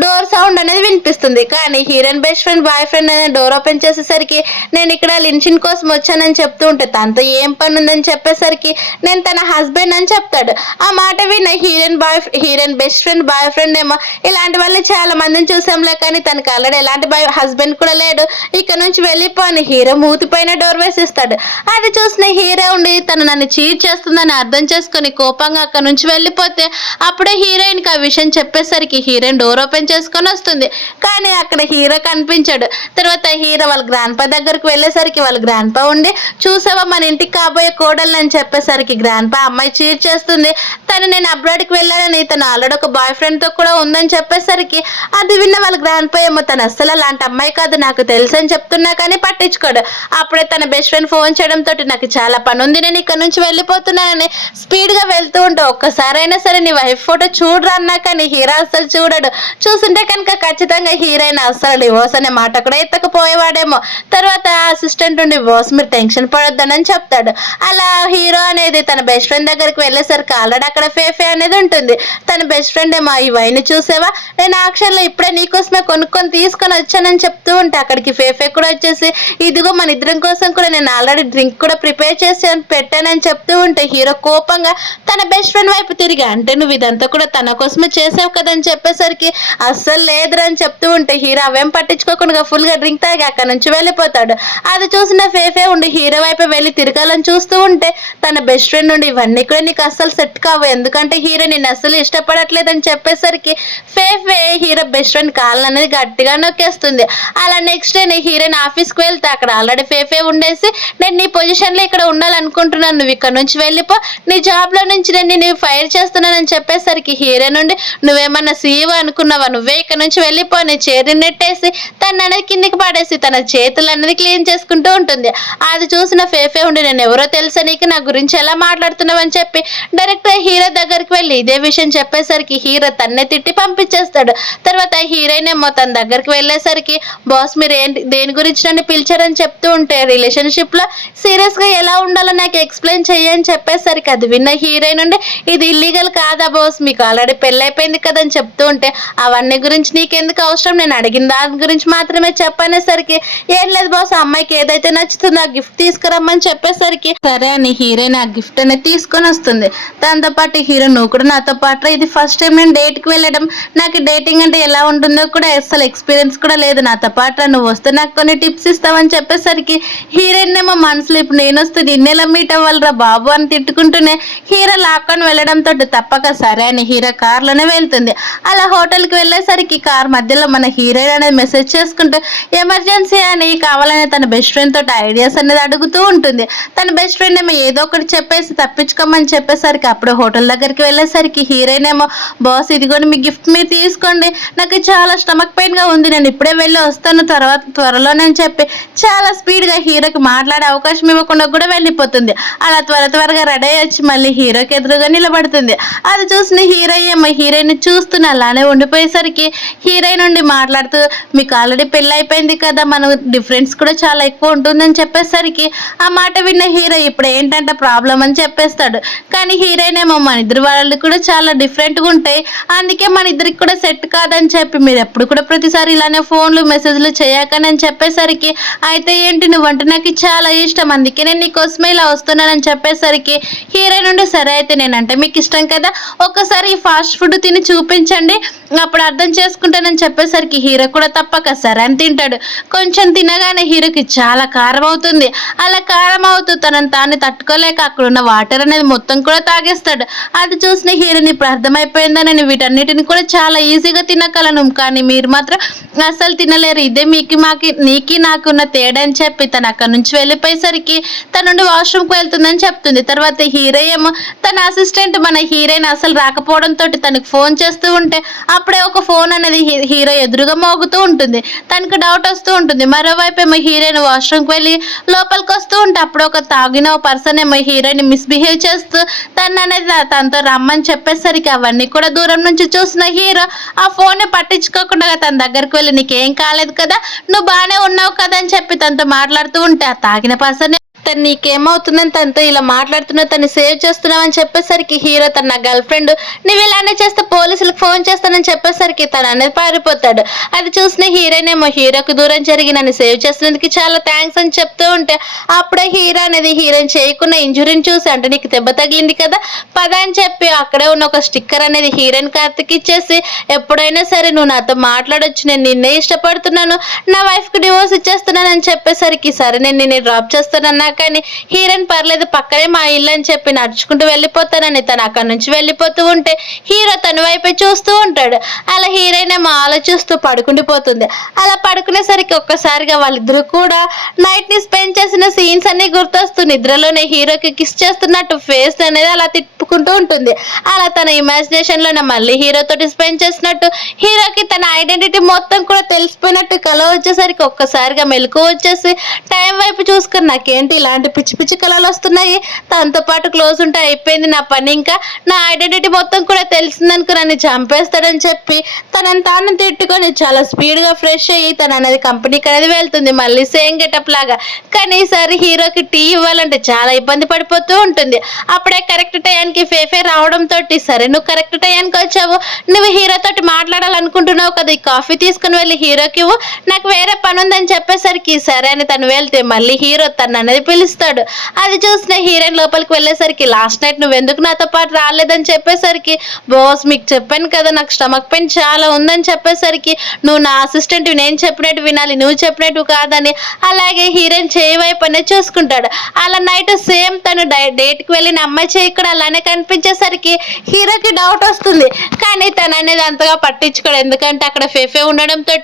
డోర్ సౌండ్ అనేది వినిపిస్తుంది. కానీ heroine best friend boy friend అనేది డోర్ ఓపెన్ చేసేసరికి నేను ఇక్కడ లించిన్ కోసం వచ్చానని చెప్తూ ఉంటే తనతో ఏం పని ఉందని చెప్పేసరికి నేను తన హస్బెండ్ అని చెప్తాడు. ఆ మాట విన్న heroine best friend boy friend ఏమో ఇలాంటి వాళ్ళు చాలా మందిని చూసాంలే కానీ తనకి ఆల్రెడీ ఎలాంటి హస్బెండ్ కూడా లేడు, ఇక్కడ నుంచి వెళ్ళిపోని హీరో మూతి పైన డోర్ వేసిస్తాడు. అది చూసిన హీరో ఉండి తను నన్ను చీట్ చేస్తుందని అర్థం చేసుకుని కోపంగా అక్కడ నుంచి వెళ్ళిపోతే అప్పుడే హీరోయిన్కి ఆ విషయం చెప్పేసరికి హీరోయిన్ డోర్ ఓపెన్ చేసుకొని వస్తుంది. కానీ అక్కడ హీరో కనిపించాడు. తర్వాత హీరో వాళ్ళ గ్రాండ్ పా దగ్గరకు వెళ్ళేసరికి వాళ్ళ గ్రాండ్ పా ఉండి చూసావా మన ఇంటికి కాబోయే కోడలు అని చెప్పేసరికి గ్రాండ్ పా అమ్మాయి చీట్ చేస్తుంది, తను నేను అబ్రాడ్కి వెళ్ళానని తను ఆల్రెడీ ఒక బాయ్ ఫ్రెండ్తో కూడా ఉందని చెప్పేసరికి అది విన్న వాళ్ళ గ్రాండ్ పా ఏమో తను అస్సలు అలాంటి అమ్మాయి కాదు నాకు తెలుసు అని చెప్తున్నా కానీ పట్టించుకోడు. అప్పుడే తన బెస్ట్ ఫ్రెండ్ ఫోన్ చేయడంతో నాకు చాలా పని ఉంది నేను ఇక్కడ నుంచి వెళ్ళిపోతున్నానని స్పీడ్గా వెళ్తూ ఉంటే ఒక్కసారైనా సరే నీ వైఫ్ ఫోటో చూడరా అన్నా కానీ హీరో అస్సలు చూడడు. చూస్తుంటే కనుక ఖచ్చితంగా హీరోయిన్ అస్సలు డివోర్స్ అనే మాట కూడా ఎత్తకపోయేవాడేమో. తర్వాత అసిస్టెంట్ ఉండి బాస్ మీరు టెన్షన్ పడొద్దని చెప్తాడు. అలా హీరో అనేది తన బెస్ట్ ఫ్రెండ్ దగ్గరికి వెళ్ళేసరికి ఆల్రెడీ అక్కడ ఫేఫే అనేది ఉంటుంది. తన బెస్ట్ ఫ్రెండ్ ఏమో ఈ వైన్ చూసావా నేను యాక్షన్లో ఇప్పుడే నీకోసమే కొనుక్కొని తీసుకొని వచ్చానని చెప్తూ ఉంటే అక్కడికి ఫేఫే కూడా వచ్చేసి ఇదిగో మన ఇద్దరం కోసం కూడా నేను ఆల్రెడీ డ్రింక్ కూడా ప్రిపేర్ చేసి పెట్టానని చెప్తూ ఉంటే హీరో కోపంగా తన బెస్ట్ ఫ్రెండ్ వైపు తిరిగి అంటే నువ్వు ఇదంతా కూడా తన కోసమే చేసావు కదని చెప్పేసరికి అస్సలు లేదురా అని చెప్తూ ఉంటే హీరో అవేం పట్టించుకోకుండా ఫుల్గా డ్రింక్ తాగి అక్కడ నుంచి వెళ్ళిపోతాడు. అది చూసిన ఫేఫే ఉండి హీరో వైపు వెళ్ళి తిరగాలని చూస్తూ ఉంటే తన బెస్ట్ ఫ్రెండ్ ఉండి ఇవన్నీ కూడా నీకు అస్సలు సెట్ కావు ఎందుకంటే హీరో నేను అస్సలు ఇష్టపడట్లేదని చెప్పేసరికి ఫేఫే హీరో బెస్ట్ ఫ్రెండ్ కాళ్ళని అనేది గట్టిగా నొక్కేస్తుంది. అలా నెక్స్ట్ డే హీరోయిన్ ఆఫీస్కి వెళ్తే అక్కడ ఆల్రెడీ ఫేఫే ఉండేసి నేను నీ పొజిషన్లో ఇక్కడ ఉండాలనుకుంటున్నాను నువ్వు ఇక్కడ నుంచి వెళ్ళిపో నీ జాబ్లో నుంచి నేను ఫైర్ చేస్తున్నానని చెప్పేసరికి హీరో నుండి నువ్వేమన్నా సీఈఓ అనుకున్నావా నువ్వే ఇక్కడ నుంచి వెళ్ళిపో నీ చైర్ని నెట్టేసి తన అనేది కిందికి పడేసి తన చేతులు అనేది క్లీన్ చేసుకుంటూ ఉంటుంది. అది చూసిన ఫేఫే ఉండి నేను ఎవరో తెలుసా నీకు నా గురించి ఎలా మాట్లాడుతున్నావని చెప్పి డైరెక్ట్గా హీరో దగ్గరికి వెళ్ళి ఇదే విషయం చెప్పేసరికి హీరో తన్నే తిట్టి పంపించేస్తాడు. తర్వాత హీరోయిన్ ఏమో తన దగ్గరికి వెళ్ళేసరికి బాస్ మీరు దేని గురించి నన్ను పిలిచారని చెప్తూ ఉంటే రిలేషన్షిప్లో సీరియస్గా ఎలా ఉండాలో నాకు ఎక్స్ప్లెయిన్ చెయ్యని చెప్పేసరికి అది విన్న హీరోయిన్ నుండి ఇది ఇల్లీగల్ కాదా బాస్ మీకు ఆల్రెడీ పెళ్ళైపోయింది కదని చెప్తూ ఉంటే అవన్నీ గురించి నీకెందుకు అవసరం నేను అడిగిన దాని గురించి మాత్రమే చెప్పనేసరికి ఏం లేదు బాస్ అమ్మాయికి ఏదైతే నచ్చుతుందో ఆ గిఫ్ట్ తీసుకురమ్మని చెప్పేసరికి సరే అని హీరోయిన్ ఆ గిఫ్ట్ అనేది తీసుకొని వస్తుంది. దాంతో పాటు హీరో నువ్వు కూడా నాతో పాటు ఇది ఫస్ట్ టైం నేను డేట్కి వెళ్ళడం నాకు డేటింగ్ అంటే ఎలా ఉంటుందో కూడా అసలు ఎక్స్పీరియన్స్ కూడా లేదు నాతో పాటు నువ్వు వస్తే నాకు కొన్ని టిప్స్ ఇస్తావని చెప్పేసరికి హీరోయిన్ ఏమో మనసులో ఇప్పుడు నేను వస్తే నిన్నెలా మీట్ అవ్వాలరా బాబు అని తిట్టుకుంటూనే హీరో లాక్కొని వెళ్ళడంతో తప్పక సరే అని హీరో కార్లోనే వెళ్తుంది. అలా హోటల్కి వెళ్ళేసరికి కార్ మధ్యలో మన హీరోయిన్ అనేది మెసేజ్ చేసుకుంటూ ఎమర్జెన్సీ అని కావాలని తన బెస్ట్ ఫ్రెండ్ తోటి ఐడియాస్ అనేది అడుగుతూ ఉంటుంది. తన బెస్ట్ ఫ్రెండ్ ఏమో ఏదో ఒకటి చెప్పేసి తప్పించుకోమని చెప్పేసరికి అప్పుడు హోటల్ దగ్గరికి వెళ్ళేసరికి హీరోయిన్ ఏమో బాస్ ఇదిగోని మీ గిఫ్ట్ మీరు తీసుకోండి నాకు చాలా స్టమక్ పెయిన్గా ఉంది నేను ఇప్పుడే వెళ్ళి వస్తాను త్వరలోనే చెప్పి చాలా స్పీడ్గా హీరోకి మాట్లాడే అవకాశం ఇవ్వకుండా కూడా వెళ్ళిపోతుంది. అలా త్వరగా రెడీ వచ్చి మళ్ళీ హీరోకి ఎదురుగా నిలబడుతుంది. అది చూసిన హీరో ఏమో హీరోయిన్ చూస్తున్న అలానే ఉండిపోయేసరికి హీరోయిన్ నుండి మాట్లాడుతూ మీకు ఆల్రెడీ పెళ్ళి అయిపోయింది కదా మన డిఫరెన్స్ కూడా చాలా ఎక్కువ ఉంటుందని చెప్పేసరికి ఆ మాట విన్న హీరో ఇప్పుడు ఏంటంటే ప్రాబ్లం అని చెప్పేస్తాడు. కానీ హీరోయిన్ ఏమో మన ఇద్దరు వాళ్ళు కూడా చాలా డిఫరెంట్గా ఉంటాయి అందుకే మన ఇద్దరికి కూడా సెట్ కాదని చెప్పి మీరు ఎప్పుడు కూడా ప్రతిసారి ఇలానే ఫోన్లు మెసేజ్లు చేయకని అని చెప్పేసరికి అయితే ఏంటి నువ్వంటే నాకు చాలా ఇష్టం అందుకే నేను నీకోసమే ఇలా వస్తున్నానని చెప్పేసరికి హీరోయిన్ నుండి సరే సరే అయితే నేనంటే మీకు ఇష్టం కదా, ఒక్కసారి ఈ ఫాస్ట్ ఫుడ్ తిని చూపించండి, అప్పుడు అర్థం చేసుకుంటానని చెప్పేసరికి హీరో కూడా తప్పక సరే అని తింటాడు. కొంచెం తినగానే హీరోకి చాలా కారం అవుతుంది. అలా కారం అవుతూ తనని తాను తట్టుకోలేక అక్కడ ఉన్న వాటర్ అనేది మొత్తం కూడా తాగేస్తాడు. అది చూసిన హీరోని ఇప్పుడు అర్థమైపోయిందా, నేను వీటన్నిటిని కూడా చాలా ఈజీగా తినగలను, కానీ మీరు మాత్రం అస్సలు తినలేరు, ఇదే నీకి నాకున్న తేడా అని చెప్పి తను అక్కడ నుంచి వెళ్ళిపోయేసరికి తన నుండి వాష్రూమ్కి వెళ్తుందని చెప్తుంది. తర్వాత హీరో ఏమో తన అసిస్టెంట్ మన హీరోయిన్ అసలు రాకపోవడంతో తనకు ఫోన్ చేస్తూ ఉంటే అప్పుడే ఒక ఫోన్ అనేది హీరో ఎదురుగా మోగుతూ ఉంటుంది. తనకు డౌట్ వస్తూ ఉంటుంది. మరోవైపు ఏమో హీరోయిన్ వాష్రూమ్కి వెళ్ళి లోపలికి వస్తూ ఉంటే అప్పుడు ఒక తాగిన పర్సన్ ఏమో హీరోయిన్ మిస్బిహేవ్ చేస్తూ తనతో రమ్మని చెప్పేసరికి అవన్నీ కూడా దూరం నుంచి చూసిన హీరో ఆ ఫోన్ పట్టించుకోకుండా తన దగ్గరికి వెళ్ళి నీకేం కాలేదు కదా, నువ్వు బాగానే ఉన్నావు కదా అని చెప్పి తనతో మాట్లాడుతూ ఉంటే ఆ తాగిన పర్సన్ తను నీకేమవుతుందని తనతో ఇలా మాట్లాడుతున్నావు, తను సేవ్ చేస్తున్నావు అని చెప్పేసరికి హీరో తన గర్ల్ ఫ్రెండ్ నువ్వు ఇలానే చేస్తే పోలీసులకు ఫోన్ చేస్తానని చెప్పేసరికి తను అనేది పారిపోతాడు. అది చూసిన హీరోయిన్ ఏమో హీరోకి దూరం జరిగి నన్ను సేవ్ చేసినందుకు చాలా థ్యాంక్స్ అని చెప్తూ ఉంటే అప్పుడే హీరో అనేది హీరోయిన్ చేయకున్న ఇంజురీని చూసి అంటే నీకు దెబ్బ తగిలింది కదా పద అని చెప్పి అక్కడే ఉన్న ఒక స్టిక్కర్ అనేది హీరోయిన్ కార్తిక్ ఇచ్చేసి ఎప్పుడైనా సరే నువ్వు నాతో మాట్లాడొచ్చు, నేను నిన్నే ఇష్టపడుతున్నాను, నా వైఫ్కి డివోర్స్ ఇచ్చేస్తున్నాను అని చెప్పేసరికి సరే నేను నిన్ను డ్రాప్ చేస్తానన్నా కానీ హీరోయిన్ పర్లేదు పక్కనే మా ఇల్లు అని చెప్పి నడుచుకుంటూ వెళ్ళిపోతానని తను అక్కడ నుంచి వెళ్ళిపోతూ ఉంటే హీరో తన వైపే చూస్తూ ఉంటాడు. అలా హీరోయిన్ ఏమో ఆలోచిస్తూ పడుకుండిపోతుంది. అలా పడుకునేసరికి ఒక్కసారిగా వాళ్ళిద్దరూ కూడా నైట్ ని స్పెండ్ చేసిన సీన్స్ అన్ని గుర్తొస్తూ నిద్రలోనే హీరోకి కిస్ చేస్తున్నట్టు ఫేస్ అనేది అలా తిప్పుకుంటూ ఉంటుంది. అలా తన ఇమాజినేషన్ లోనే మళ్ళీ హీరోతోటి స్పెండ్ చేసినట్టు హీరోకి తన ఐడెంటిటీ మొత్తం కూడా తెలిసిపోయినట్టు కల వచ్చేసరికి ఒక్కసారిగా మెలకు వచ్చేసి టైం వైపు చూసుకుని నాకేంటి ఇలాంటి పిచ్చి పిచ్చి కళలు వస్తున్నాయి, తనతో పాటు క్లోజ్ ఉంటే అయిపోయింది నా పని, ఇంకా నా ఐడెంటిటీ మొత్తం కూడా తెలిసిందనుకో నన్ను చంపేస్తాడని చెప్పి తనని తాను తిట్టుకొని చాలా స్పీడ్గా ఫ్రెష్ అయ్యి తను అనేది కంపెనీకి అనేది వెళ్తుంది, మళ్ళీ సేమ్ గెటప్ లాగా. కానీ ఈసారి హీరోకి టీ ఇవ్వాలంటే చాలా ఇబ్బంది పడిపోతూ ఉంటుంది. అప్పుడే కరెక్ట్ టైంకి ఫేఫే రావడంతో సరే నువ్వు కరెక్ట్ టైంకి వచ్చావు, నువ్వు హీరోతోటి మాట్లాడాలనుకుంటున్నావు కదా, ఈ కాఫీ తీసుకుని వెళ్ళి హీరోకి ఇవ్వు, నాకు వేరే పని ఉందని చెప్పేసరికి సరే అని తను వెళ్తే మళ్ళీ హీరో తను అనేది పిలుస్తాడు. అది చూసిన హీరోయిన్ లోపలికి వెళ్ళేసరికి లాస్ట్ నైట్ నువ్వు ఎందుకు నాతో పాటు రాలేదని చెప్పేసరికి బాస్ మీకు చెప్పాను కదా నాకు స్టమక్ పెయిన్ చాలా ఉందని చెప్పేసరికి నువ్వు నా అసిస్టెంట్ నేను చెప్పినట్టు వినాలి, నువ్వు చెప్పినట్టు కాదని అలాగే హీరోయిన్ చేయి వైపు అనేది చూసుకుంటాడు. అలా నైట్ సేమ్ తను డేట్కి వెళ్ళిన అమ్మాయి చేయి కూడా అలానే కనిపించేసరికి హీరోకి డౌట్ వస్తుంది. కానీ తను అనేది అంతగా పట్టించుకోడు, ఎందుకంటే అక్కడ ఫేఫే ఉండడంతో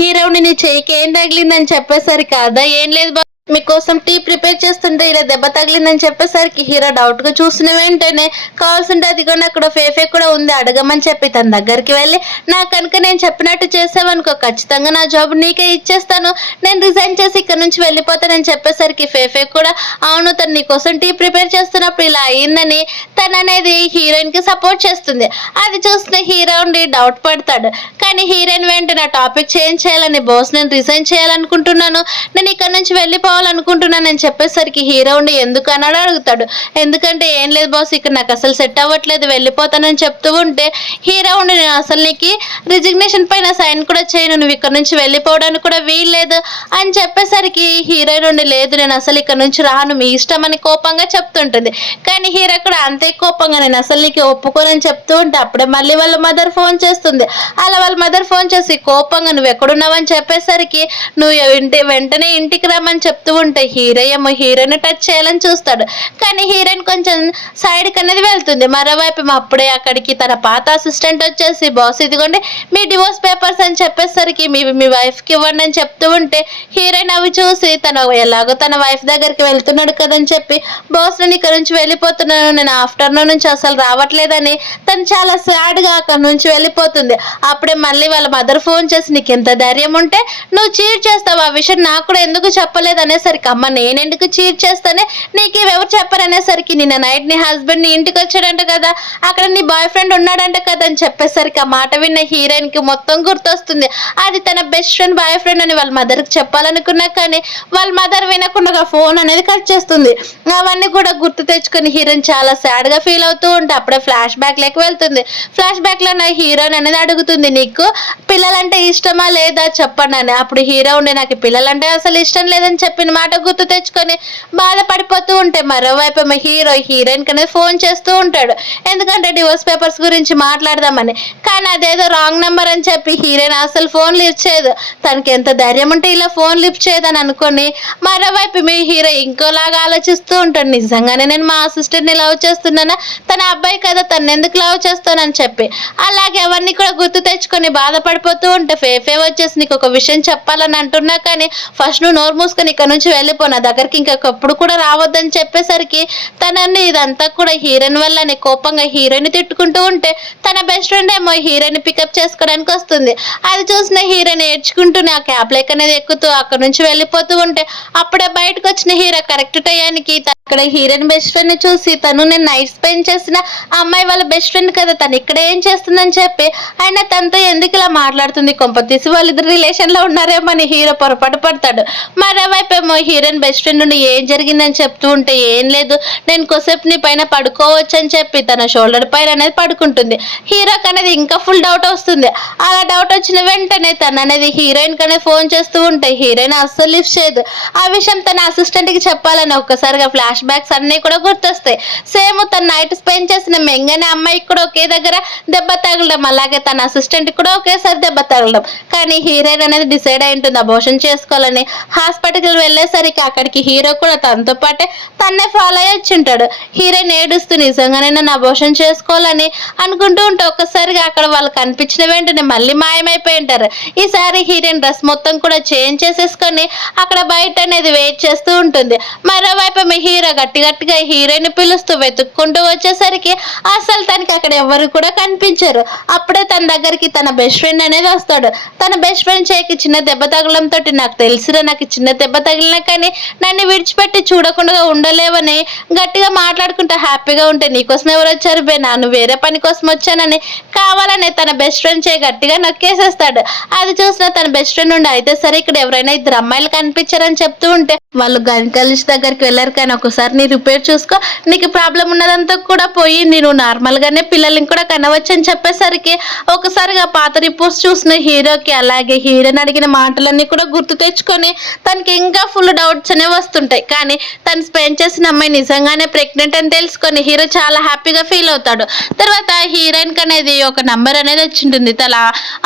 హీరోని నీ చేయికి ఏం తగిలిందని చెప్పేసరికి అదా ఏం లేదు మీకోసం టీ ప్రిపేర్ చేస్తుంటే ఇలా దెబ్బ తగిలిందని చెప్పేసరికి హీరో డౌట్ గా చూసిన వెంటనే కావాల్సింటే అది కూడా అక్కడ ఫేఫే కూడా ఉంది అడగమని చెప్పి తన దగ్గరికి వెళ్ళి నా కనుక నేను చెప్పినట్టు చేసావనుకో ఖచ్చితంగా నా జాబ్ నీకే ఇచ్చేస్తాను, నేను రిజైన్ చేసి ఇక్కడ నుంచి వెళ్ళిపోతానని చెప్పేసరికి ఫేఫే కూడా అవును తను నీకోసం టీ ప్రిపేర్ చేస్తున్నప్పుడు ఇలా అయిందని తను అనేది హీరోయిన్ కి సపోర్ట్ చేస్తుంది. అది చూసిన హీరో ఉండి డౌట్ పడతాడు. కానీ హీరోయిన్ వెంటనే టాపిక్ చేంజ్ చేయాలని బాస్ నేను రిజైన్ చేయాలనుకుంటున్నాను, నేను ఇక్కడ నుంచి వెళ్ళిపోవాలనుకుంటున్నానని చెప్పేసరికి హీరో ఉండి ఎందుకు అన్నాడు అడుగుతాడు. ఎందుకంటే ఏం లేదు బాస్ ఇక్కడ నాకు అసలు సెట్ అవ్వట్లేదు వెళ్ళిపోతానని చెప్తూ ఉంటే హీరో ఉండి నేను అసలు నీకు రిజిగ్నేషన్ పైన సైన్ కూడా చేయను, నువ్వు ఇక్కడ నుంచి వెళ్ళిపోవడానికి కూడా వీల్లేదు అని చెప్పేసరికి హీరో నుండి లేదు నేను అసలు ఇక్కడ నుంచి రాను మీ ఇష్టం అని కోపంగా చెప్తుంటుంది. కానీ హీరో కూడా అంతే కోపంగా నేను అసలు నీకు ఒప్పుకోనని చెప్తూ ఉంటే అప్పుడే మళ్ళీ వాళ్ళ మదర్ ఫోన్ చేస్తుంది. అలా వాళ్ళ మదర్ ఫోన్ చేసి కోపంగా నువ్వు ఎక్కడున్నావని చెప్పేసరికి నువ్వు వెంటనే ఇంటికి రమ్మని చెప్తూ ఉంటే హీరో ఏమో హీరోని టచ్ చేయాలని చూస్తాడు. కానీ హీరోయిన్ కొంచెం సైడ్కి అనేది వెళ్తుంది. మరోవైపు అప్పుడే అక్కడికి తన పాత అసిస్టెంట్ వచ్చేసి బాస్ ఇదిగోండి మీ డివోర్స్ పేపర్స్ అని చెప్పేసరికి మీ వైఫ్కి ఇవ్వండి అని చెప్తూ ఉంటే హీరోయిన్ అవి చూసి తన ఎలాగో తన వైఫ్ దగ్గరికి వెళ్తున్నాడు కదని చెప్పి బాస్ నేను ఇక్కడ నుంచి వెళ్ళిపోతున్నాను, నేను ఆఫ్టర్నూన్ నుంచి అసలు రావట్లేదని తను చాలా సాడ్గా అక్కడ నుంచి వెళ్ళిపోతుంది. అప్పుడే మళ్ళీ వాళ్ళ మదర్ ఫోన్ చేసి నీకు ఎంత ధైర్యం ఉంటే నువ్వు చీట్ చేస్తావు, ఆ విషయం నాకు కూడా ఎందుకు చెప్పలేదు అనేసరికి అమ్మ నేను ఎందుకు చీట్ చేస్తానే నీకు ఎవరు చెప్పారనేసరికి నిన్న నైట్ నీ హస్బెండ్ నీ ఇంటికి వచ్చాడంట కదా, అక్కడ నీ బాయ్ ఫ్రెండ్ ఉన్నాడంట కదా అని చెప్పేసరికి ఆ మాట విన్న హీరోయిన్ కి మొత్తం గుర్తొస్తుంది. అది తన బెస్ట్ ఫ్రెండ్ బాయ్ ఫ్రెండ్ అని వాళ్ళ మదర్కి చెప్పాలనుకున్నా కానీ వాళ్ళ మదర్ వినకుండా ఫోన్ అనేది కట్ చేస్తుంది. అవన్నీ కూడా గుర్తు తెచ్చుకొని హీరోయిన్ చాలా సాడ్ గా ఫీల్ అవుతూ ఉంటే అప్పుడే ఫ్లాష్ బ్యాక్ లేక వెళ్తుంది. ఫ్లాష్ బ్యాక్ లో నా హీరోయిన్ అనేది అడుగుతుంది నీకు పిల్లలంటే ఇష్టమా లేదా చెప్పండి అని. అప్పుడు హీరో ఉండి నాకు పిల్లలంటే అసలు ఇష్టం లేదని చెప్పి చెప్పిన మాట గుర్తు తెచ్చుకొని బాధపడిపోతూ ఉంటే మరోవైపు హీరోయిన్ కనేది ఫోన్ చేస్తూ ఉంటాడు. ఎందుకంటే డివోర్స్ పేపర్స్ గురించి మాట్లాడదామని. కానీ అదేదో రాంగ్ నెంబర్ అని చెప్పి హీరోయిన్ అసలు ఫోన్ లిఫ్ట్ చేయదు. తనకి ఎంత ధైర్యం ఉంటే ఇలా ఫోన్ లిఫ్ట్ చేయదని అనుకొని మరోవైపు హీరో ఇంకోలాగా ఆలోచిస్తూ ఉంటాడు. నిజంగానే నేను మా అసిస్టెంట్ని లవ్ చేస్తున్నానా, తన అబ్బాయి కదా, తను ఎందుకు లవ్ చేస్తానని చెప్పి అలాగే అవన్నీ కూడా గుర్తు తెచ్చుకొని బాధపడిపోతూ ఉంటే ఫే వచ్చేసి నీకు ఒక విషయం చెప్పాలని అంటున్నా, కానీ ఫస్ట్ నువ్వు నోరు మూసుకొని ఇక్కడ నుంచి వెళ్ళిపో, నా దగ్గరికి ఇంకొకప్పుడు కూడా రావద్దని చెప్పేసరికి తనని ఇదంతా కూడా హీరోయిన్ వల్లనే కోపంగా హీరోయిన్ తిట్టుకుంటూ ఉంటే తన బెస్ట్ ఫ్రెండ్ ఏమో హీరోయిన్ పికప్ చేసుకోవడానికి వస్తుంది. అది చూసిన హీరోయిన్ ఏడ్చుకుంటూ ఆ క్యాబ్ లైక్ అనేది ఎక్కుతూ అక్కడ నుంచి వెళ్ళిపోతూ ఉంటే అప్పుడే బయటకు వచ్చిన హీరో కరెక్ట్ టయానికి అక్కడ హీరోయిన్ బెస్ట్ ఫ్రెండ్ ని చూసి తను నేను నైట్ స్పెండ్ చేసిన అమ్మాయి వాళ్ళ బెస్ట్ ఫ్రెండ్ కదా, తను ఇక్కడ ఏం చేస్తుందని చెప్పి ఆయన తనతో ఎందుకు ఇలా మాట్లాడుతుంది, కొంపతీసి వాళ్ళిద్దరు రిలేషన్ లో ఉన్నారేమో అని హీరో పొరపాటు పడతాడు. మరోవైపు ఏమో హీరోయిన్ బెస్ట్ ఫ్రెండ్ నుండి ఏం జరిగిందని చెప్తూ ఉంటే ఏం లేదు నేను కొసేపు నీ పైన పడుకోవచ్చు అని చెప్పి తన షోల్డర్ పైన అనేది పడుకుంటుంది. హీరోకి అనేది ఇంకా ఫుల్ డౌట్ వస్తుంది. అలా డౌట్ వచ్చిన వెంటనే తను అనేది హీరోయిన్ కనే ఫోన్ చేస్తూ ఉంటే హీరోయిన్ అస్సలు లిఫ్ట్ చేయదు. ఆ విషయం తన అసిస్టెంట్ కి చెప్పాలని ఒక్కసారిగా ఫ్లాష్ బ్యాక్స్ అన్ని కూడా గుర్తొస్తాయి. సేమ్ తన నైట్ స్పెండ్ చేసిన మెంగనే అమ్మాయికి కూడా ఒకే దగ్గర దెబ్బ తగలడం, అలాగే తన అసిస్టెంట్ కూడా ఒకేసారి దెబ్బ తగలడం. కానీ హీరోయిన్ అనేది డిసైడ్ అయి ఉంటుంది అబోర్షన్ చేసుకోవాలని. హాస్పిటల్కి వెళ్ళేసరికి అక్కడికి హీరో కూడా తనతో పాటే తన్నే ఫాలో అయ్యి వచ్చి ఉంటాడు. హీరోయిన్ ఏడుస్తూ నిజంగానే నన్ను అబోర్షన్ చేసుకోవాలని అనుకుంటూ ఉంటే ఒక్కసారిగా అక్కడ వాళ్ళు కనిపించిన వెంటనే మళ్ళీ మాయమైపోయి ఉంటారు. ఈసారి హీరోయిన్ డ్రెస్ మొత్తం కూడా చేంజ్ చేసేసుకొని అక్కడ బయట అనేది వెయిట్ చేస్తూ ఉంటుంది. మరోవైపు హీరో గట్టిగా హీరోయిన్ పిలుస్తూ వెతుక్కుంటూ వచ్చేసరికి అసలు తనకి అక్కడ ఎవరు కూడా కనిపించారు. అప్పుడే తన దగ్గరికి తన బెస్ట్ ఫ్రెండ్ అనేది వస్తాడు. తన బెస్ట్ ఫ్రెండ్ చేయికి చిన్న దెబ్బ తగలంతో నాకు తెలుసురా, నాకు చిన్న దెబ్బ తగిలినా కానీ నన్ను విడిచిపెట్టి చూడకుండా ఉండలేవని గట్టిగా మాట్లాడుకుంటూ హ్యాపీగా ఉంటే నీకోసం ఎవరు వచ్చారు బే, నాను వేరే పని కోసం వచ్చానని కావాలని తన బెస్ట్ ఫ్రెండ్ చేయి గట్టిగా నొక్కేసేస్తాడు. అది చూసిన తన బెస్ట్ ఫ్రెండ్ ఉండి అయితే సరే ఇక్కడ ఎవరైనా ఇద్దరు అమ్మాయిలు కనిపించారని చెప్తూ ఉంటే వాళ్ళు గైనకాలజిస్ట్ దగ్గరికి వెళ్ళారు, కానీ ఒకసారి నీ రిపేర్ చూసుకో, నీకు ప్రాబ్లం ఉన్నదంతా కూడా పోయి నేను నార్మల్ గానే పిల్లల్ని కూడా కనవచ్చు అని చెప్పేసరికి ఒకసారిగా పాత రిపోర్ట్స్ చూసిన హీరోకి అలాగే హీరోని అడిగిన మాటలన్నీ కూడా గుర్తు తెచ్చుకొని తనకి ఇంకా ఫుల్ డౌట్స్ అనేవి వస్తుంటాయి. కానీ తను స్పెండ్ చేసిన అమ్మాయి నిజంగానే ప్రెగ్నెంట్ అని తెలుసుకొని హీరో చాలా హ్యాపీగా ఫీల్ అవుతాడు. తర్వాత హీరోయిన్ అనేది ఒక నంబర్ అనేది వచ్చింటుంది తల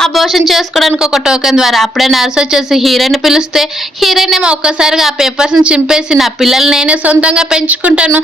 అబోర్షన్ చేసుకోవడానికి ఒక టోకెన్ ద్వారా. అప్పుడే నర్స్ వచ్చేసి హీరోయిన్ పిలిస్తే హీరోయిన్ ఏమో ఒక్కసారిగా ఆ పేపర్స్ ని చింపేసి నా పిల్లల్ని నేనే సొంతంగా పెంచుకుంటాను,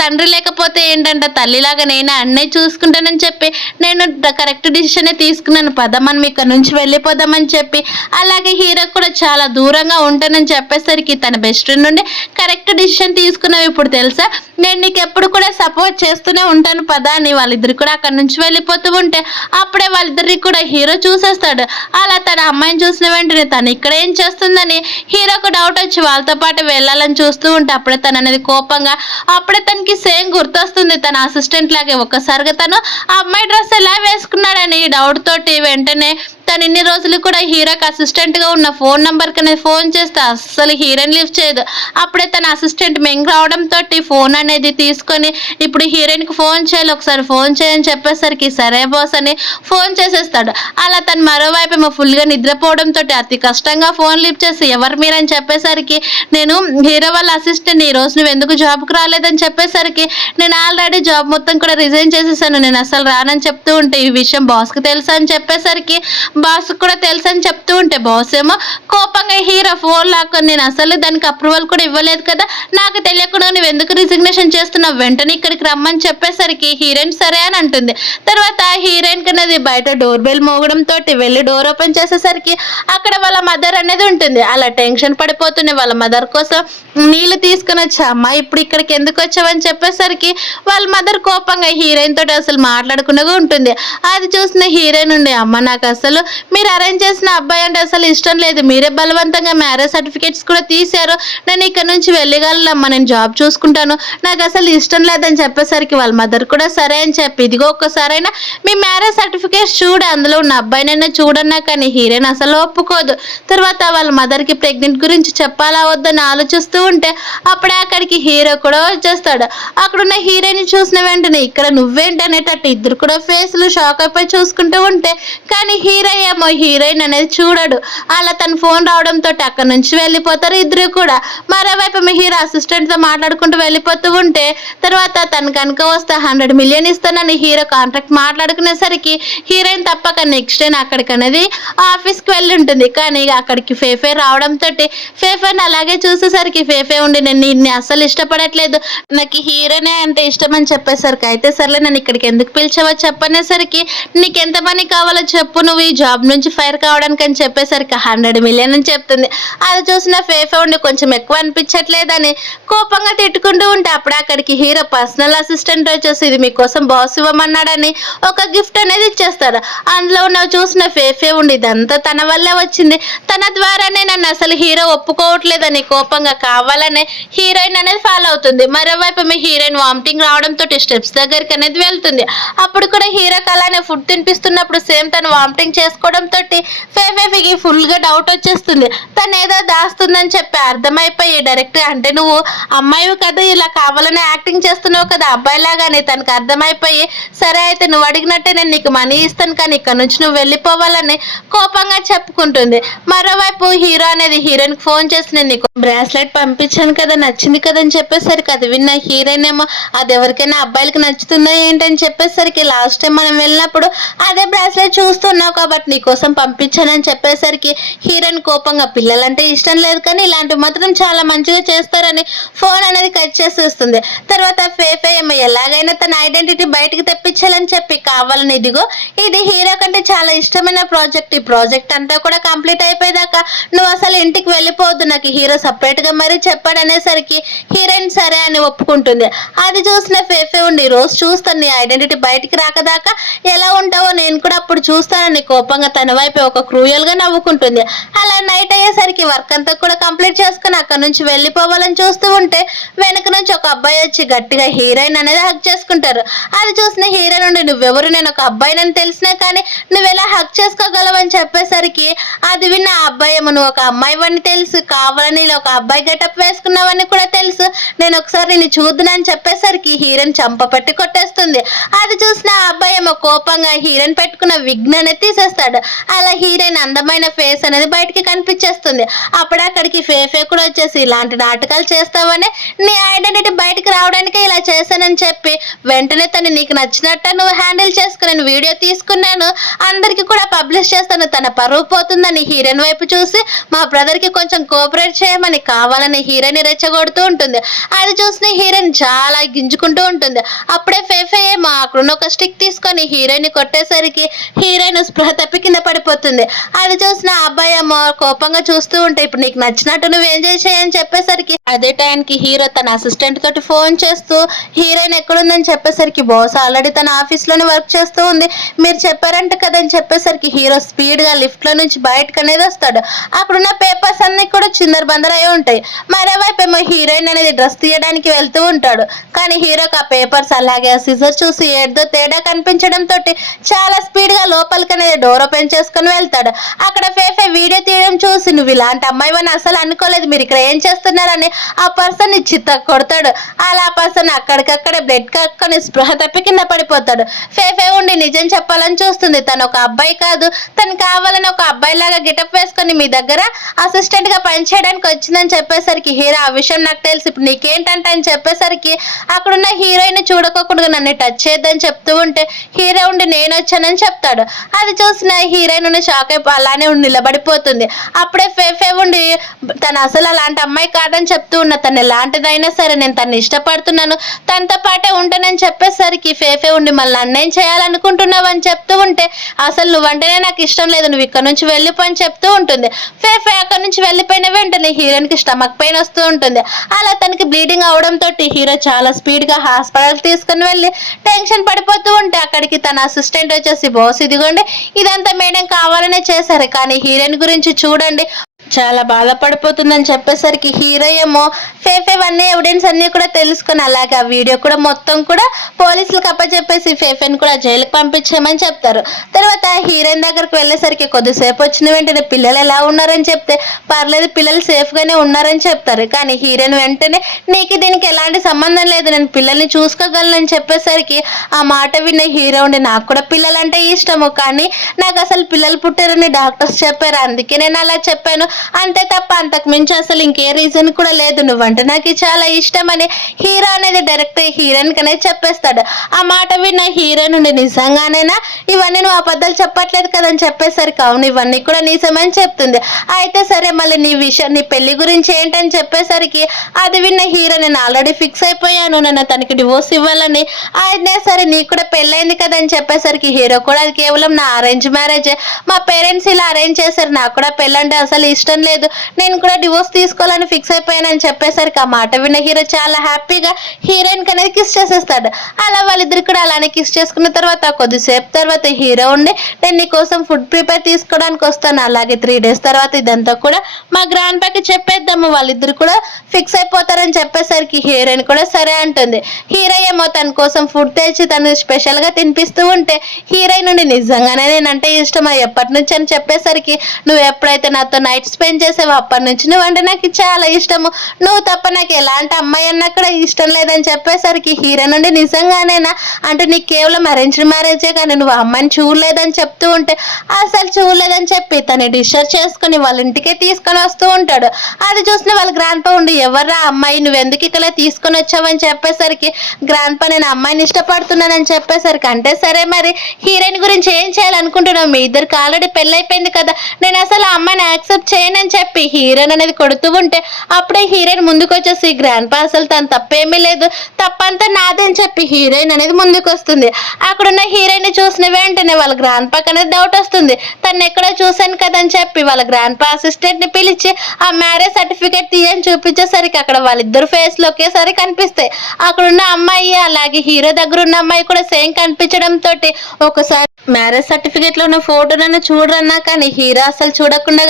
తండ్రి లేకపోతే ఏంటంటే తల్లిలాగా నేనే అన్నీ చూసుకుంటానని చెప్పి నేను కరెక్ట్ డిసిషన్ తీసుకున్నాను, పదమని ఇక్కడ నుంచి వెళ్ళిపోదామని చెప్పి అలాగే హీరో కూడా చాలా దూరంగా ఉంటానని చెప్పేసరికి తన బెస్ట్ ఫ్రెండ్ నుండి కరెక్ట్ డిసిషన్ తీసుకున్నావు, ఇప్పుడు తెలుసా నేను నీకు ఎప్పుడు కూడా సపోర్ట్ చేస్తూనే ఉంటాను పదా అని వాళ్ళిద్దరు కూడా అక్కడ నుంచి వెళ్ళిపోతూ ఉంటే అప్పుడే వాళ్ళిద్దరికి కూడా హీరో చూసేస్తాడు. అలా తన అమ్మాయిని చూసిన వెంటనే తను ఇక్కడ ఏం చేస్తుందని హీరోకు డౌట్ వచ్చి వాళ్ళతో పాటు వెళ్ళాలని చూస్తూ ఉంటే అప్పుడే తను అనేది కోపంగా అప్పుడే తనకి సేమ్ గుర్తొస్తుంది తన అసిస్టెంట్ లాగే. ఒక్కసారిగా తను ఆ అమ్మాయి డ్రెస్ ఎలా వేసుకున్నాడని డౌట్ తోటి వెంటనే తను ఇన్ని రోజులు కూడా హీరోకి అసిస్టెంట్ గా ఉన్న ఫోన్ నంబర్ కి ఫోన్ చేస్తే అస్సలు హీరోయిన్ లిఫ్ట్ చేయదు. అప్పుడే తన అసిస్టెంట్ మెంగ్ రావడంతో ఫోన్ అనేది తీసుకొని ఇప్పుడు హీరోయిన్ కి ఫోన్ చేయాలి, ఒకసారి ఫోన్ చేయని చెప్పేసరికి సరే బాస్ అని ఫోన్ చేసేస్తాడు. అలా తను మరోవైపు ఏమో ఫుల్ గా నిద్రపోవడంతో అతి కష్టంగా ఫోన్ లిఫ్ట్ చేసి ఎవరు మీరని చెప్పేసరికి నేను హీరో వాళ్ళ అసిస్టెంట్, ఈ రోజు నువ్వు ఎందుకు జాబ్కి రాలేదని చెప్పేసరికి నేను ఆల్రెడీ జాబ్ మొత్తం కూడా రిజైన్ చేసేసాను, నేను అసలు రానని చెప్తూ ఉంటే ఈ విషయం బాస్ కి తెలుసా అని చెప్పేసరికి బాస్ కూడా తెలుసు అని చెప్తూ ఉంటే బాస్ ఏమో కోపంగా హీరో ఫోన్ లాక్కొని నేను అసలు దానికి అప్రూవల్ కూడా ఇవ్వలేదు కదా, నాకు తెలియకుండా నువ్వు ఎందుకు రిజిగ్నేషన్ చేస్తున్నావు, వెంటనే ఇక్కడికి రమ్మని చెప్పేసరికి హీరోయిన్ సరే అని అంటుంది. తర్వాత హీరోయిన్ కనేది బయట డోర్ బెల్ మోగడంతో వెళ్ళి డోర్ ఓపెన్ చేసేసరికి అక్కడ వాళ్ళ మదర్ అనేది ఉంటుంది. అలా టెన్షన్ పడిపోతుంది వాళ్ళ మదర్ కోసం నీళ్లు తీసుకుని వచ్చా అమ్మ ఇప్పుడు ఇక్కడికి ఎందుకు వచ్చావని చెప్పేసరికి వాళ్ళ మదర్ కోపంగా హీరోయిన్ తోటి అసలు మాట్లాడకుండా ఉంటుంది. అది చూసిన హీరోయిన్ ఉండే అమ్మ నాకు అసలు మీరు అరేంజ్ చేసిన అబ్బాయి అంటే అసలు ఇష్టం లేదు, మీరే బలవంతంగా మ్యారేజ్ సర్టిఫికేట్స్ కూడా తీశారు, నేను ఇక్కడ నుంచి వెళ్ళగలనమ్మా, నేను జాబ్ చూసుకుంటాను, నాకు అసలు ఇష్టం లేదని చెప్పేసరికి వాళ్ళ మదర్ కూడా సరే అని చెప్పి ఇదిగో ఒక్కసారైనా మీ మ్యారేజ్ సర్టిఫికేట్స్ చూడ, అందులో ఉన్న అబ్బాయినైనా చూడన్నా, కానీ హీరోయిన్ అసలు ఒప్పుకోదు. తర్వాత వాళ్ళ మదర్కి ప్రెగ్నెంట్ గురించి చెప్పాలా వద్దని ఆలోచిస్తూ ఉంటే అప్పుడే అక్కడికి హీరో కూడా వచ్చేస్తాడు. అక్కడున్న హీరోయిన్ చూసిన వెంటనే ఇక్కడ నువ్వేంటి అనేటట్టు ఇద్దరు కూడా ఫేస్లు షాక్ అయిపోయి చూసుకుంటూ ఉంటే కానీ హీరో ఏమో హీరోయిన్ అనేది చూడడు. అలా తన ఫోన్ రావడంతో అక్కడ నుంచి వెళ్ళిపోతారు ఇద్దరు కూడా. మరోవైపు మీ హీరో అసిస్టెంట్ తో మాట్లాడుకుంటూ వెళ్ళిపోతూ ఉంటే తర్వాత తను కనుక వస్తే 100 మిలియన్ ఇస్తానని హీరో కాంట్రాక్ట్ మాట్లాడుకునేసరికి హీరోయిన్ తప్పక నెక్స్ట్ డే అక్కడికి అనేది ఆఫీస్కి వెళ్ళి ఉంటుంది. కానీ అక్కడికి ఫేఫే రావడంతో ఫేఫేని అలాగే చూసేసరికి ఫేఫే ఉండి నేను నిన్ను అస్సలు ఇష్టపడట్లేదు, నాకు హీరోనే అంటే ఇష్టం అని చెప్పేసరికి అయితే సర్లే నన్ను ఇక్కడికి ఎందుకు పిలిచావో చెప్పనేసరికి నీకు ఎంత మనీ కావాలో చెప్పు, నువ్వు ఈ జాబ్ నుంచి ఫైర్ కావడానికి అని చెప్పేసరికి 100 మిలియన్ అని చెప్తుంది. అది చూసిన ఫేఫే ఉండి కొంచెం ఎక్కువ అనిపించట్లేదని కోపంగా తిట్టుకుంటూ ఉంటే అప్పుడు అక్కడికి హీరో పర్సనల్ అసిస్టెంట్ వచ్చేసి ఇది మీకోసం బాస్ ఇవ్వమన్నాడని ఒక గిఫ్ట్ అనేది ఇచ్చేస్తాడు. అందులో ఉన్నవి చూసిన ఫేఫే ఉండి ఇదంతా తన వల్లే వచ్చింది, తన ద్వారానే నన్ను అసలు హీరో ఒప్పుకోవట్లేదని కోపంగా కావాలనే హీరోయిన్ అనేది ఫాలో అవుతుంది. మరోవైపు మీ హీరోయిన్ వామిటింగ్ రావడంతో స్టెప్స్ దగ్గరికి అనేది వెళ్తుంది. అప్పుడు కూడా హీరోకి అలానే ఫుడ్ తినిపిస్తున్నప్పుడు సేమ్ తను వామిటింగ్ చేసుకోవడంతో ఫేఫేకి ఫుల్ గా డౌట్ వచ్చేస్తుంది. తను ఏదో దాస్తుందని చెప్పి అర్థమైపోయి డైరెక్ట్ అంటే నువ్వు అమ్మాయివి కదా, ఇలా కావాలని యాక్టింగ్ చేస్తున్నావు కదా అబ్బాయిలాగానే తనకు అర్థమైపోయి సరే అయితే నువ్వు అడిగినట్టే నేను నీకు మనీ ఇస్తాను కానీ ఇక్కడ నుంచి నువ్వు వెళ్ళిపోవాలని కోపంగా చెప్పుకుంటుంది. మరోవైపు హీరో అనేది హీరోయిన్ కి ఫోన్ చేసి నేను నీకు బ్రాస్లెట్ పంపించాను కదా నచ్చింది కదా అని చెప్పేసరికి అది విన్న హీరోయిన్ ఏమో అది ఎవరికైనా అబ్బాయిలకి నచ్చుతుందా ఏంటని చెప్పేసరికి లాస్ట్ టైం మనం వెళ్ళినప్పుడు అదే బ్రాస్లెట్ చూస్తున్నావు కాబట్టి నీకోసం పంపించానని చెప్పేసరికి హీరోయిన్ కోపంగా పిల్లలంటే ఇష్టం లేదు కానీ ఇలాంటివి మాత్రం చాలా మంచిగా చేస్తారని ఫోన్ అనేది కట్ చేసేస్తుంది. తర్వాత ఫేఫే ఏమో ఎలాగైనా తన ఐడెంటిటీ బయటకు తెప్పించాలని చెప్పి కావాలని ఇదిగో ఇది హీరో కంటే చాలా ఇష్టమైన ప్రాజెక్ట్, ఈ ప్రాజెక్ట్ అంతా కూడా కంప్లీట్ అయిపోయేదాకా నువ్వు అసలు ఇంటికి వెళ్ళిపోవద్దు, నాకు హీరో సపరేట్ గా మరీ చెప్పాడు అనేసరికి హీరోయిన్ సరే అని ఒప్పుకుంటుంది. అది చూసిన ఫేఫే ఉండి రోజు చూస్తాను నీ ఐడెంటిటీ బయటికి రాకదాకా ఎలా ఉంటావో నేను కూడా అప్పుడు చూస్తానని కోపంగా తన వైపు ఒక క్రూయల్ గా నవ్వుకుంటుంది. అలా నైట్ అయ్యేసరికి వర్క్ అంతా కూడా కంప్లీట్ చేసుకుని అక్కడ నుంచి వెళ్ళిపోవాలని చూస్తూ ఉంటే వెనక నుంచి ఒక అబ్బాయి వచ్చి గట్టిగా హీరోయిన్ అనేది హక్ చేసుకుంటారు. అది చూసిన హీరోయిన్ నుండి నువ్వెవరు, నేను ఒక అబ్బాయినని తెలిసినా కానీ నువ్వు ఎలా హక్ చేసుకోగలవని చెప్పేసరికి అది విన్న ఆ అబ్బాయి ఏమో నువ్వు ఒక అమ్మాయి అని తెలుసు, కావాలని ఇలా ఒక అబ్బాయి గెటప్ వేసుకున్నావని కూడా తెలుసు, నేను ఒకసారి నిన్ను చూద్దునని చెప్పేసరికి హీరోయిన్ చంప పెట్టి కొట్టేస్తుంది. అది చూసిన ఆ అబ్బాయి ఏమో కోపంగా హీరోయిన్ పెట్టుకున్న విగ్న అనేది తీసేస్తాడు. అలా హీరోయిన్ అందమైన ఫేస్ అనేది బయటికి కనిపించేస్తుంది. అప్పుడు అక్కడికి ఫేఫే కూడా వచ్చేసి ఇలాంటి నాటకాలు చేస్తావని నీ ఐడెంటిటీ బయటికి రావడానికి ఇలా చేశానని చెప్పి వెంటనే తను నీకు నచ్చినట్టు నువ్వు హ్యాండిల్ చేసుకుని వీడియో తీసుకున్నాను అందరికి కూడా పబ్లిష్ చేస్తాను, తన పరువు పోతుందని హీరోయిన్ వైపు చూసి మా బ్రదర్ కి కొంచెం కోఆపరేట్ చేయమని కావాలని హీరోయిన్ రెచ్చగొడుతూ ఉంటుంది. అది చూసిన హీరోయిన్ చాలా గింజుకుంటూ ఉంటుంది. అప్పుడే ఫేఫే ఏమో అక్కడున్న ఒక స్టిక్ తీసుకొని హీరోయిన్ కొట్టేసరికి హీరోయిన్ స్పృహ తప్పి కింద పడిపోతుంది. అది చూసిన అబ్బాయి ఏమో కోపంగా చూస్తూ ఉంటే ఇప్పుడు నీకు నచ్చినట్టు నువ్వు ఏం చేసేయని చెప్పేసరికి అదే టైంకి హీరో తన అసిస్టెంట్ తోటి ఫోన్ చేస్తూ హీరోయిన్ ఎక్కడుందని చెప్పేసరికి బాస్ ఆల్రెడీ తన ఆఫీస్ లోనే వర్క్ చేస్తూ ఉంది మీరు చెప్పారంట కదని చెప్పేసరికి హీరో స్పీడ్ గా లిఫ్ట్ లో నుంచి బయటకు అనేది వస్తాడు. అక్కడున్న పేపర్స్ అన్ని కూడా చిందర బందర అయి ఉంటాయి. మరోవైపు ఏమో హీరోయిన్ అనేది డ్రెస్ తీయడానికి వెళ్తూ ఉంటాడు కానీ హీరోకి ఆ పేపర్స్ అలాగే ఆ సిజర్ చూసి ఏదో తేడా కనిపించడంతో చాలా స్పీడ్ గా లోపలికి అనేది డోర్ ఓపెన్ చేసుకుని వెళ్తాడు. అక్కడ ఫేఫే వీడియో తీయడం చూసి నువ్వు ఇలాంటి అమ్మాయి అని అసలు అనుకోలేదు, మీరు ఇక్కడ ఏం చేస్తున్నారని ఆ పర్సన్ చిత్త కొడతాడు. అలా ఆ పర్సన్ అక్కడికక్కడే బ్లడ్ కక్కుని స్పృహ తప్పి కింద పడిపోతాడు. ఫేఫే ఉండి నిజం చెప్పాలని చూస్తుంది, తను ఒక అబ్బాయి కాదు, తను కావాలని ఒక అబ్బాయి లాగా గిటప్ వేసుకొని మీ దగ్గర అసిస్టెంట్ గా పనిచేయడానికి వచ్చిందని చెప్పేసరికి హీరో ఆ విషయం నాకు తెలుసు ఇప్పుడు నీకేంటంటే అని చెప్పేసరికి అక్కడున్న హీరోయిన్ చూడకోకుండా నన్ను టచ్ చేయొద్దని చెప్తూ ఉంటే హీరో ఉండి నేను వచ్చానని చెప్తాడు. అది చూసిన హీరోయిన్ ఉండి షాక్ అయిపో అలానే ఉండి నిలబడిపోతుంది. అప్పుడే ఫేఫే ఉండి తను అసలు అలాంటి అమ్మాయి కాదని చెప్తూ ఉన్న తను ఎలాంటిదైనా సరే నేను తను ఇష్టపడుతున్నాను తనతో పాటే ఉంటానని చెప్పేసరికి ఫేఫే ఉండి మళ్ళీ నన్నేం చేయాలనుకుంటున్నావు అని చెప్తూ ఉంటే అసలు నువ్వంటేనే నాకు ఇష్టం లేదు, నువ్వు ఇక్కడ నుంచి వెళ్ళిపో అని చెప్తూ ఉంటుంది. ఫేఫే అక్కడ నుంచి వెళ్ళిపోయిన వెంటనే హీరోయిన్ కి స్టమక్ పెయిన్ వస్తూ ఉంటుంది. అలా తనకి బ్లీడింగ్ అవడంతో హీరో చాలా స్పీడ్ గా హాస్పిటల్ తీసుకుని వెళ్ళి టెన్షన్ పడిపోతూ ఉంటే అక్కడికి తన అసిస్టెంట్ వచ్చేసి బాస్ ఇదిగోండి ఇదంతా మేడం కావాలనే చేశారు కానీ హీరోయిన్ గురించి చూడండి చాలా బాధపడిపోతుందని చెప్పేసరికి హీరో ఏమో ఫేఫ్ అన్ని ఎవిడెన్స్ అన్ని కూడా తెలుసుకొని అలాగే ఆ వీడియో కూడా మొత్తం కూడా పోలీసులకు అప్పచెప్పేసి ఫేఫ్ని కూడా జైలుకి పంపించామని చెప్తారు. తర్వాత హీరోయిన్ దగ్గరకు వెళ్ళేసరికి కొద్దిసేపు వచ్చిన వెంటనే పిల్లలు ఎలా ఉన్నారని చెప్తే పర్లేదు పిల్లలు సేఫ్గానే ఉన్నారని చెప్తారు. కానీ హీరోయిన్ వెంటనే నీకు దీనికి ఎలాంటి సంబంధం లేదు, నేను పిల్లల్ని చూసుకోగలను చెప్పేసరికి ఆ మాట విన్న హీరో ఉండి నాకు కూడా పిల్లలంటే ఇష్టము, కానీ నాకు అసలు పిల్లలు పుట్టారని డాక్టర్స్ చెప్పారు, అందుకే నేను అలా చెప్పాను అంతే తప్ప అంతకు మించి అసలు ఇంకే రీజన్ కూడా లేదు, నువ్వంటే నాకు చాలా ఇష్టం అని హీరో అనేది డైరెక్ట్ హీరోయిన్ కనే చెప్పేస్తాడు. ఆ మాట విన్న హీరో నుండి నిజంగానేనా ఇవన్నీ నువ్వు అబద్ధాలు చెప్పట్లేదు కదని చెప్పేసరికి అవును ఇవన్నీ కూడా నిజమని చెప్తుంది. అయితే సరే మళ్ళీ నీ విషయం నీ పెళ్లి గురించి ఏంటని చెప్పేసరికి అది విన్న హీరో నేను ఆల్రెడీ ఫిక్స్ అయిపోయాను, నేను తనకి డివోర్స్ ఇవ్వాలని, అయినా సరే నీకు కూడా పెళ్ళైంది కదని చెప్పేసరికి హీరో కూడా అది కేవలం నా అరేంజ్ మ్యారేజ్, మా పేరెంట్స్ ఇలా అరేంజ్ చేశారు, నాకు కూడా పెళ్ళంటే అసలు ఇష్టం లేదు, నేను కూడా డివోర్స్ తీసుకోవాలని ఫిక్స్ అయిపోయానని చెప్పేసరికి ఆ మాట విన్న హీరో చాలా హ్యాపీగా హీరోయిన్ అనేది కిస్ చేసేస్తాడు. అలా వాళ్ళిద్దరు కూడా అలానే కిస్ చేసుకున్న తర్వాత కొద్దిసేపు తర్వాత హీరో ఉండి నేను నీ కోసం ఫుడ్ ప్రిపేర్ తీసుకోవడానికి వస్తాను, అలాగే 3 days తర్వాత ఇదంతా కూడా మా గ్రాండ్ పాకి చెప్పేద్దాము, వాళ్ళిద్దరు కూడా ఫిక్స్ అయిపోతారని చెప్పేసరికి హీరోయిన్ కూడా సరే అంటుంది. హీరో ఏమో తన కోసం ఫుడ్ తెచ్చి తను స్పెషల్గా తినిపిస్తూ ఉంటే హీరోయిన్ నుండి నిజంగానే నేనంటే ఇష్టమా ఎప్పటి నుంచి అని చెప్పేసరికి నువ్వు ఎప్పుడైతే నాతో నైట్ స్పెండ్ చేసావో అప్పటి నుంచి నువ్వంటే నాకు చాలా ఇష్టము, నువ్వు తప్ప నాకు ఎలాంటి అమ్మాయి అన్నా కూడా ఇష్టం లేదని చెప్పేసరికి హీరో నుండి నిజంగానేనా అంటే నీకు కేవలం అరేంజ్డ్ మ్యారేజే కానీ నువ్వు అమ్మాయిని చూడలేదని చెప్తూ ఉంటే అసలు చూడలేదని చెప్పి తను డిశ్చార్జ్ చేసుకుని వాళ్ళ ఇంటికే తీసుకొని వస్తూ ఉంటాడు. అది చూసిన వాళ్ళ గ్రాండ్ పా ఉండి ఎవర్రా అమ్మాయి నువ్వు ఎందుకు ఇక్కడ తీసుకొని వచ్చావని చెప్పేసరికి గ్రాండ్ పా నేను అమ్మాయిని ఇష్టపడుతున్నానని చెప్పేసరికి అంటే సరే మరి హీరోయిన్ గురించి ఏం చేయాలనుకుంటున్నావు, మీ ఇద్దరికి ఆల్రెడీ పెళ్ళైపోయింది కదా, నేను అసలు ఆ అమ్మాయిని యాక్సెప్ట్ చేయనని చెప్పి హీరోయిన్ అనేది కొడుతూ ఉంటే అప్పుడే హీరోయిన్ ముందుకు వచ్చేసి గ్రాండ్ పా అసలు తను తప్పేమీ లేదు, తప్పంతా నాదే అని చెప్పి హీరోయిన్ అనేది ముందుకు వస్తుంది. అక్కడున్న హీరోయిన్ చూసిన వెంటనే వాళ్ళ గ్రాండ్ పాక్ అనేది డౌట్ వస్తుంది, తను ఎక్కడో చూశాను కదని చెప్పి వాళ్ళ గ్రాండ్ పా అసిస్టెంట్ ని పిలిచి ఆ మ్యారేజ్ సర్టిఫికేట్ తీయని చూపించేసరికి అక్కడ వాళ్ళిద్దరు ఫేస్ లో ఒకేసారి కనిపిస్తాయి. అక్కడున్న అమ్మాయి అలాగే హీరో దగ్గర ఉన్న అమ్మాయి కూడా సేమ్ కనిపించడం తోటి ఒకసారి మ్యారేజ్ సర్టిఫికేట్ లో ఉన్న ఫోటో నన్ను చూడరన్నా కానీ హీరో అసలు చూడకుండా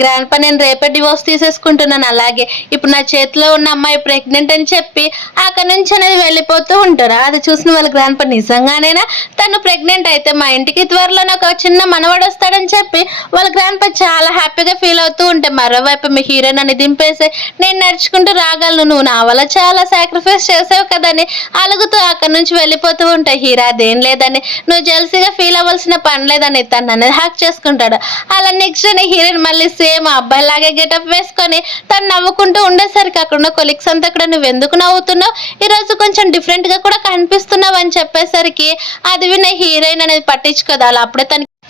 గ్రాండ్ పా నేను రేపే డివోర్స్ తీసేసుకుంటున్నాను, అలాగే ఇప్పుడు నా చేతిలో ఉన్న అమ్మాయి ప్రెగ్నెంట్ అని చెప్పి అక్కడి నుంచి అనేది వెళ్ళిపోతూ ఉంటారు. అది చూసిన వాళ్ళ గ్రాండ్ పా నిజంగానేనా తను ప్రెగ్నెంట్ అయితే మా ఇంటికి త్వరలోనే ఒక చిన్న మనవాడు వస్తాడని చెప్పి వాళ్ళ గ్రాండ్ పా చాలా హ్యాపీగా ఫీల్ అవుతూ ఉంటే మరోవైపు మీ హీరోయిన్ అని దింపేసి నేను నడుచుకుంటూ రాగలను, నువ్వు నా వల్ల చాలా సాక్రిఫైస్ చేసావు కదని అలుగుతూ అక్కడి నుంచి వెళ్ళిపోతూ ఉంటాయి. హీరో అదేం లేదని నువ్వు జెల్సీగా ఫీల్ అవ్వాల్సిన పని లేదని తను అనేది హ్యాక్ చేసుకుంటాడు. అలా నెక్స్ట్ డే హీరోయిన్ మళ్ళీ సేమ్ అబ్బాయి లాగే గెటప్ వేసుకొని తను నవ్వుకుంటూ ఉండేసరికి అక్కడ ఉన్న కొలీగ్స్ అంతా కూడా నువ్వు ఎందుకు నవ్వుతున్నావు, ఈరోజు కొంచెం డిఫరెంట్ గా కూడా కనిపిస్తున్నావు అని చెప్పేసరికి అది విన్న హీరోయిన్ అనేది పట్టించుకోదు. అలా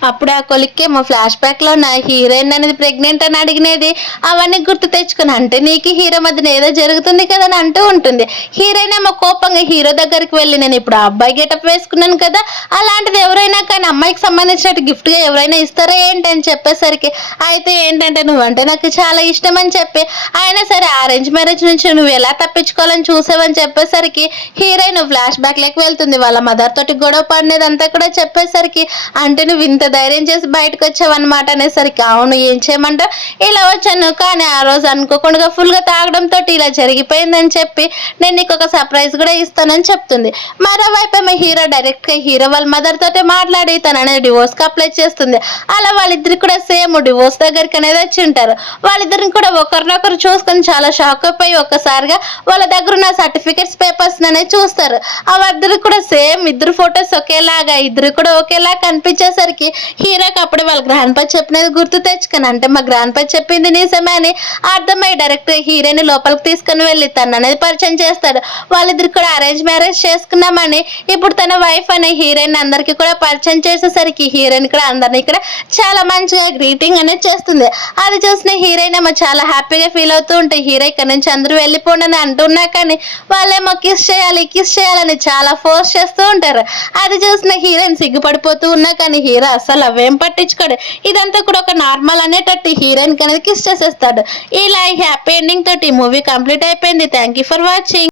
అప్పుడు ఆ కొలిక్కేమో ఫ్లాష్ బ్యాక్ లో నా హీరోయిన్ అనేది ప్రెగ్నెంట్ అని అడిగినది అవన్నీ గుర్తు తెచ్చుకుని అంటే నీకు హీరో మధ్యన ఏదో జరుగుతుంది కదా అని అంటూ ఉంటుంది. హీరోయిన్ ఏమో కోపంగా హీరో దగ్గరికి వెళ్ళి నేను ఇప్పుడు ఆ అబ్బాయి గెటప్ వేసుకున్నాను కదా, అలాంటిది ఎవరైనా కానీ అమ్మాయికి సంబంధించినట్టు గిఫ్ట్ గా ఎవరైనా ఇస్తారా ఏంటి అని చెప్పేసరికి అయితే ఏంటంటే నువ్వంటే నాకు చాలా ఇష్టం అని చెప్పి అయినా సరే అరేంజ్ మ్యారేజ్ నుంచి నువ్వు ఎలా తప్పించుకోవాలని చూసావని చెప్పేసరికి హీరోయిన్ ఫ్లాష్ బ్యాక్ లేక వెళ్తుంది. వాళ్ళ మదర్ తోటి గొడవ పడినది అంతా కూడా చెప్పేసరికి అంటే నువ్వు ఇంత ధైర్యం చేసి బయటకు వచ్చావన్నమాట అనేసరికి అవును ఏం చేయమంటావు ఇలా వచ్చాను, కానీ ఆ రోజు అనుకోకుండా ఫుల్ గా తాగడంతో ఇలా జరిగిపోయిందని చెప్పి నేను నీకు ఒక సర్ప్రైజ్ కూడా ఇస్తానని చెప్తుంది. మరోవైపు ఏమో హీరో డైరెక్ట్ గా హీరో వాళ్ళ మదర్ తోటే మాట్లాడి తననే డివోర్స్ కి అప్లై చేస్తుంది. అలా వాళ్ళిద్దరికి కూడా సేమ్ డివోర్స్ దగ్గరికి అనేది వచ్చి ఉంటారు. వాళ్ళిద్దరిని కూడా ఒకరినొకరు చూసుకొని చాలా షాక్ అయిపోయి ఒక్కసారిగా వాళ్ళ దగ్గర ఉన్న సర్టిఫికేట్స్ పేపర్స్ అనేది చూస్తారు. ఆ వాళ్ళిద్దరికి కూడా సేమ్ ఇద్దరు ఫొటోస్ ఒకేలాగా ఇద్దరు కూడా ఒకేలా కనిపించేసరికి హీరోకి అప్పుడే వాళ్ళ గ్రాండ్ పా చెప్పినది గుర్తు తెచ్చుకొని అంటే మా గ్రాండ్ పా చెప్పింది నిజమే అని అర్థమై డైరెక్ట్ హీరోని లోపలికి తీసుకుని వెళ్ళి తను అనేది పరిచయం చేస్తాడు. వాళ్ళిద్దరు కూడా అరేంజ్ మ్యారేజ్ చేసుకున్నామని ఇప్పుడు తన వైఫ్ అనే హీరోయిన్ అందరికి కూడా పరిచయం చేసేసరికి హీరోయిన్ కూడా అందరినీ ఇక్కడ చాలా మంచిగా గ్రీటింగ్ అనేది చేస్తుంది. అది చూసిన హీరోయిన్ ఏమో చాలా హ్యాపీగా ఫీల్ అవుతూ ఉంటే హీరో ఇక్కడ నుంచి అందరూ వెళ్ళిపోండి అని అంటున్నా కానీ వాళ్ళేమో కిస్ చేయాలని చాలా ఫోర్స్ చేస్తూ ఉంటారు. అది చూసిన హీరోయిన్ సిగ్గుపడిపోతూ ఉన్నా కానీ హీరో అసలు అవేం పట్టించుకోడు, ఇదంతా కూడా ఒక నార్మల్ అనేటట్టు హీరోయిన్ అనేది కిస్ చేసేస్తాడు. ఇలా హ్యాపీ ఎండింగ్ తోటి మూవీ కంప్లీట్ అయిపోయింది. Thank you for watching.